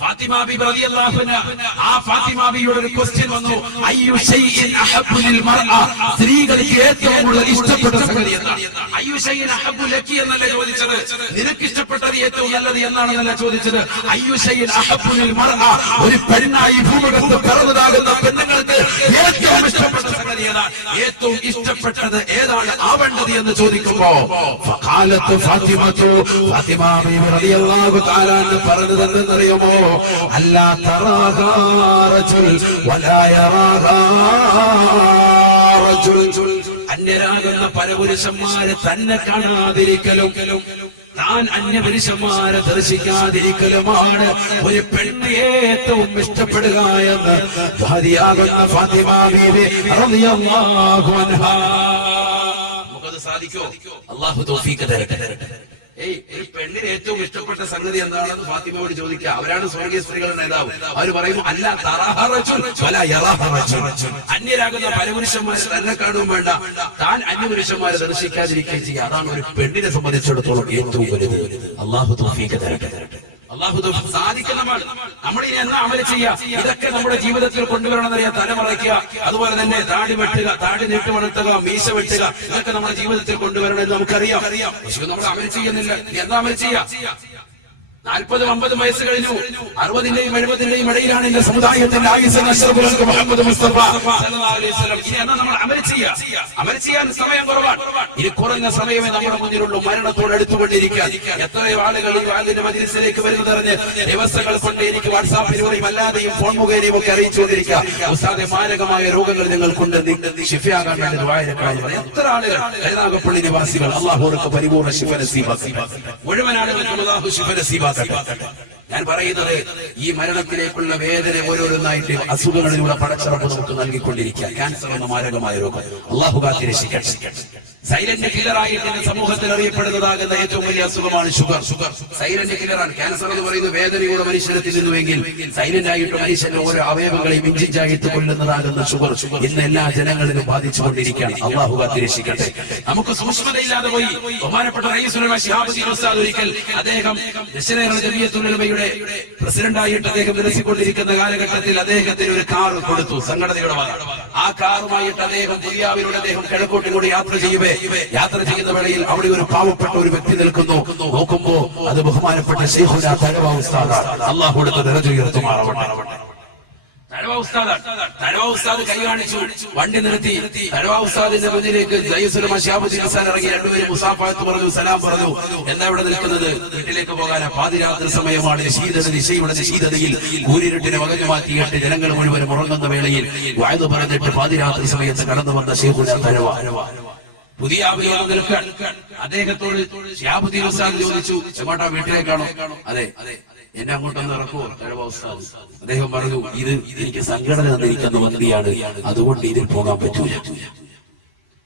ഫാത്തിമ ബീബി റളിയല്ലാഹു അൻഹ. ആ ഫാത്തിമ ബീവിയുടെ ഒരു ക്വസ്റ്റ്യൻ വന്നു, അയ്യു ശൈഇൻ അഹബ്ബു ലിൽ മർഅ, സ്ത്രീകൾക്ക് ഏറ്റവും ഇഷ്ടപ്പെട്ട സംഗതി എന്താണ്? അയ്യു ശൈഇൻ അഹബ്ബു ലക്കി എന്നല്ല ചോദിച്ചത്, നിനക്ക് ഇഷ്ടപ്പെട്ടത് ഏറ്റവും നല്ലത് എന്നാണെന്നല്ല ചോദിച്ചത്. അയ്യു ശൈഇൻ അഹബ്ബു ലിൽ മർഅ, ഒരു പെണ്ണായി ഭൂമുഖത്ത് പിറന്നതാകുന്ന പെണ്ണുങ്ങൾക്ക് ഏറ്റവും ഇഷ്ടപ്പെട്ട സംഗതി ഏതാണ്? ഏറ്റവും ഇഷ്ടപ്പെട്ടത് ഏതാണ് ആവേണ്ടത് എന്ന് ചോദിക്കുമ്പോ ഫഖാലത്ത് ഫാത്തിമത്തു, ഫാത്തിമ ബീബി റളിയല്ലാഹു തആല പറഞ്ഞു തന്നെന്നറിയുമോ? അല്ലാ തറാഹാ റജുൽ വലാ യറാഹാ റജുൽ, അന്യരാകുന്ന പരപുരുഷന്മാരെ തന്നെ കാണാതിരിക്കലും താൻ അന്യപുരുഷന്മാരെ ദർശിക്കാതിരിക്കലുമാണ് ഒരു പെണ്ണ് ഏറ്റവും ഇഷ്ടപ്പെടുക എന്ന് ഭാര്യയാകുന്ന ഫാത്തിമ ബീബി റളിയല്ലാഹു അൻഹാ. നമുക്കത് സാധിക്കോ? അല്ലാഹു തൗഫീഖ് തരട്ടെ. ഒരു പെണ്ണിന് ഏറ്റവും ഇഷ്ടപ്പെട്ട സംഗതി എന്താണെന്ന് ഫാത്തിമയോട് ചോദിക്കുക. അവരാണ് സ്വർഗീയ സ്ത്രീകളുടെ നേതാവ്. അവർ പറയുന്നു, അല്ല തറാഹാ റജുൽ വലാ യറാഹാ റജുൽ, അന്യരാകുന്ന പരപുരുഷന്മാരെ തന്നെ കാണുകയും വേണ്ട, താൻ അന്യപുരുഷന്മാരെ ദർശിക്കാതിരിക്കുകയും ചെയ്യുക. അതാണ് ഒരു പെണ്ണിനെ സംബന്ധിച്ചിടത്തോളം ഏറ്റവും വലുത്. അല്ലാഹു തൗഫീഖ് തരട്ടെ. അല്ലാഹു തൗഫീഖ് സാധിക്കുന്നതാണ്. നമ്മൾ ഇനി എന്നാ അമൽ ചെയ്യുക? ഇതൊക്കെ നമ്മുടെ ജീവിതത്തിൽ കൊണ്ടുവരണമെന്നറിയാം. തലമറയ്ക്കുക, അതുപോലെ തന്നെ താടി വെട്ടുക, താടി നീട്ടി വളർത്തുക, മീശ വെട്ടുക, ഇതൊക്കെ നമ്മുടെ ജീവിതത്തിൽ കൊണ്ടുവരണമെന്ന് നമുക്കറിയാം. പക്ഷെ നമ്മൾ അമൽ ചെയ്യുന്നില്ല. എന്നാ അമൽ ചെയ്യുക? 40-50 വയസ്സ് കഴിഞ്ഞു. 60-ന്റെയും 70-ന്റെയും ഇടയിലാണ് എന്റെ സമുദായത്തിന്റെ ആയുസ്. മുഹമ്മദ് മുസ്തഫ സല്ലല്ലാഹു അലൈഹി വസല്ലം. ഇനി എന്നാ നമ്മൾ അമൽ ചെയ്യാൻ സമയം കുറവാണ്. ഇനി കുറഞ്ഞ സമയമേ നമ്മുടെ മുന്നിലുള്ളൂ. മരണത്തോട് അടുത്തുകൊണ്ടിരിക്കാൻ എത്രയോ ആളുകൾ ഈ വാലിന്റെ മജ്‌ലിസിലേക്ക് വരുന്നതറിഞ്ഞ് ദിവസങ്ങൾ കൊണ്ട് എനിക്ക് വാട്സാപ്പിലൂടെയും അല്ലാതെയും ഫോൺ മുഖേനയും ഒക്കെ അറിയിച്ചുകൊണ്ടിരിക്കുക, ഉസ്താദെ മാരകമായ രോഗങ്ങൾ ഞങ്ങൾക്കുണ്ട്, ശിഫയാകാൻ വേണ്ടി ദുആയിരക്കായി. എത്ര ആളുകൾ കരുനാഗപ്പള്ളി നിവാസികൾ അല്ലാഹുവർക്ക് പരിപൂർണ്ണ ശിഫ നസീബാക്കി. മുഴുവൻ ആളുകൾക്കും അല്ലാഹു ശിഫ നസീബാക്കട്ടെ. ഞാൻ പറയുന്നത് ഈ മരണത്തിലേക്കുള്ള വേദന ഓരോന്നായിട്ട് അസുഖങ്ങളിലൂടെ പടച്ചിറപ്പ് നമുക്ക് നൽകിക്കൊണ്ടിരിക്കുക. ക്യാൻസർ എന്ന മാരകമായ രോഗം അല്ലാഹു കാത്തിരക്ഷിക്കട്ടെ. സൈലന്റ് കില്ലറായിട്ട് സമൂഹത്തിൽ അറിയപ്പെടുന്നതാകുന്ന ഏറ്റവും വലിയ അസുഖമാണ് ഷുഗർ. സൈലന്റ് കില്ലറാണ്. ക്യാൻസർ എന്ന് പറയുന്നത് വേദനയുടെ മനുഷ്യനെ തിന്നുവെങ്കിൽ സൈലന്റ് ആയിട്ട് മനുഷ്യന്റെ ഓരോ അവയവങ്ങളെയും ഇഞ്ചിഞ്ചായിട്ട് കൊല്ലുന്നതാകുന്ന ഷുഗർ ഇന്ന് എല്ലാ ജനങ്ങളിലും ബാധിച്ചുകൊണ്ടിരിക്കുകയാണ്. അല്ലാഹു കാത്തിരക്ഷിക്കട്ടെ. നമുക്ക് സൂക്ഷ്മതയില്ലാതെ പോയി. ബഹുമാനപ്പെട്ട റഈസുൽ ശിഹാബുദ്ദീൻ ഉസ്താദ് ഒരിക്കൽ അദ്ദേഹം ജമിയത്തുൽ ഉലമയുടെ പ്രസിഡന്റായിട്ട് അദ്ദേഹം വിലസിക്കൊണ്ടിരിക്കുന്ന കാലഘട്ടത്തിൽ അദ്ദേഹത്തിന് ഒരു കാർ കൊടുത്തു, സംഘടനയുടെ വക. ആ കാറുമായിട്ട് അദ്ദേഹം പുതിയാവിലൂടെ അദ്ദേഹം കിഴക്കോട്ടും കൂടി യാത്ര ചെയ്യുന്ന വേളയിൽ അവിടെ ഒരു പാവപ്പെട്ട ഒരു വ്യക്തി നിൽക്കുന്നു. നോക്കുമ്പോ അത് ബഹുമാനപ്പെട്ട ശൈഖുനാ തഴവ ഉസ്താദാണ്. അല്ലാഹു കൊടുത്ത ദറജ ഉയർത്തുമാറാവട്ടെ. തഴവ ഉസ്താദ് കൈ കാണിച്ചു, വണ്ടി നിർത്തി. തഴവ ഉസ്താദിന്റെ മുന്നിലേക്ക് ഇറങ്ങി. രണ്ടുപേരും മുസാഫത്ത് പറഞ്ഞു, സലാം പറഞ്ഞു. എന്താ ഇവിടെ നിൽക്കുന്നത്? വീട്ടിലേക്ക് പോകാൻ പാതിരാത്രി സമയമാണ്. നിശയുടെ നിശീതതയിൽ കൂരിരുട്ടിനെ വകഞ്ഞു മാറ്റിയിട്ട് ജനങ്ങൾ മുഴുവൻ ഉറങ്ങുന്ന വേളയിൽ വഅദ് പറഞ്ഞിട്ട് പാതിരാത്രി സമയത്ത് കടന്നു വന്ന ശൈഖുനാ തഴവ പുതിയ നിൽക്കാൻ അദ്ദേഹത്തോട് ശിഹാബുദ്ദീൻ ഉസ്താദ് ചോദിച്ചു, എങ്ങോട്ടാ? വീട്ടിലേക്കാണോ? അതെ. എന്നെ അങ്ങോട്ടൊന്ന് ഇറക്കുമോ തഴവ ഉസ്താദ്? അദ്ദേഹം പറഞ്ഞു, ഇത് എനിക്ക് സംഘടന തന്നിരിക്കുന്ന വണ്ടിയാണ്, അതുകൊണ്ട് ഇതിൽ പോകാൻ പറ്റൂല.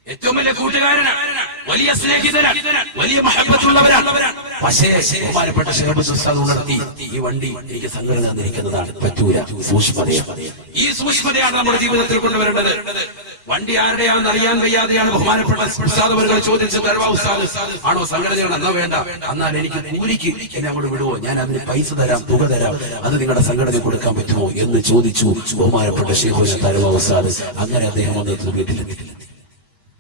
ഏറ്റവും വലിയ കൂട്ടുകാരനാണ്, വലിയ സ്നേഹിതനാണ്, വലിയ മഹബത്തുള്ളവരാണ്. പക്ഷേ ബഹുമാനപ്പെട്ട ശിഹാബുദ്ദീൻ ഉസ്താദ് ഉണർത്തി, ഈ വണ്ടി എനിക്ക് സംഘടന തന്നിരിക്കുന്നതാണ്, പറ്റൂല. സൂക്ഷ്മതയാണ്. ഈ സൂക്ഷ്മതയാണ് നമ്മുടെ ജീവിതത്തിൽ കൊണ്ടുവരേണ്ടത്. വണ്ടി ആരുടെയാണെന്ന് അറിയാൻ വയ്യാതെയാണ് ബഹുമാനപ്പെട്ട ഉസ്താദ് അവர்கள் ചോദിച്ചത്, തഴവ ഉസ്താദ് ആണോ സംഘടനയാണ്? എന്നാ വേണ്ട, എന്നാൽ എനിക്ക് കൂലിക്ക് എന്നെ അങ്ങോട്ട് വിടുവോ? ഞാൻ അതിന് പൈസ തരാം, തുക തരാം, അത് നിങ്ങളുടെ സംഘടന കൊടുക്കാൻ പറ്റുമോ എന്ന് ചോദിച്ചു ബഹുമാനപ്പെട്ട ശൈഖുനാ തഴവ ഉസ്താദ്. അങ്ങനെ അദ്ദേഹം വന്ന് വീട്ടിലെത്തി.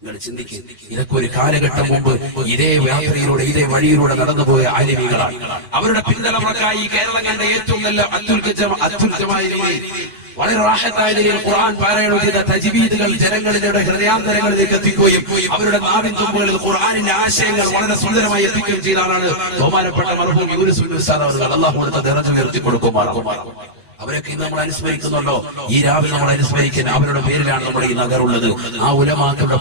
നിങ്ങൾ ചിന്തിക്കുക, ഇതൊക്കെ ഒരു കാലഘട്ടം മുമ്പ് ഇതേ യാത്രയിലൂടെ ഇതേ വഴിയിലൂടെ നടന്നുപോയ ആലിമീകളാണ്. അവരുടെ പിന്തലമുറക്കായി കേരളം കണ്ട ഏറ്റവും നല്ല അത്യുൽക്കമായ വളരെ റാഹത്തായ രീതിയിൽ ഖുർആൻ പാരായണം ചെയ്ത തജ്വീദുകൾ ജനങ്ങളുടെ ഹൃദയാന്തരങ്ങളിലേക്ക് എത്തിക്കുകയും അവരുടെ നാവിൻ തുമ്പുകളിൽ ഖുർആനിന്റെ ആശയങ്ങൾ വളരെ സുന്ദരമായി എത്തിക്കുകയും ചെയ്ത ആളാണ് ബഹുമാനപ്പെട്ട മർഹൂം യൂനുസ് ഉസ്താദ് അവർ. അല്ലാഹു കൊടുത്ത ദറജ ഉയർത്തി കൊടുക്കുമാറാകുമാറാകും. അവരൊക്കെ ഇന്ന് നമ്മൾ അനുസ്മരിക്കുന്നല്ലോ. ഈ രാവിലെ നമ്മൾ അനുസ്മരിക്കുന്ന അവരുടെ പേരിലാണ് നമ്മുടെ ഈ നഗറുള്ളത്. ആ ഉലമാക്കളുടെ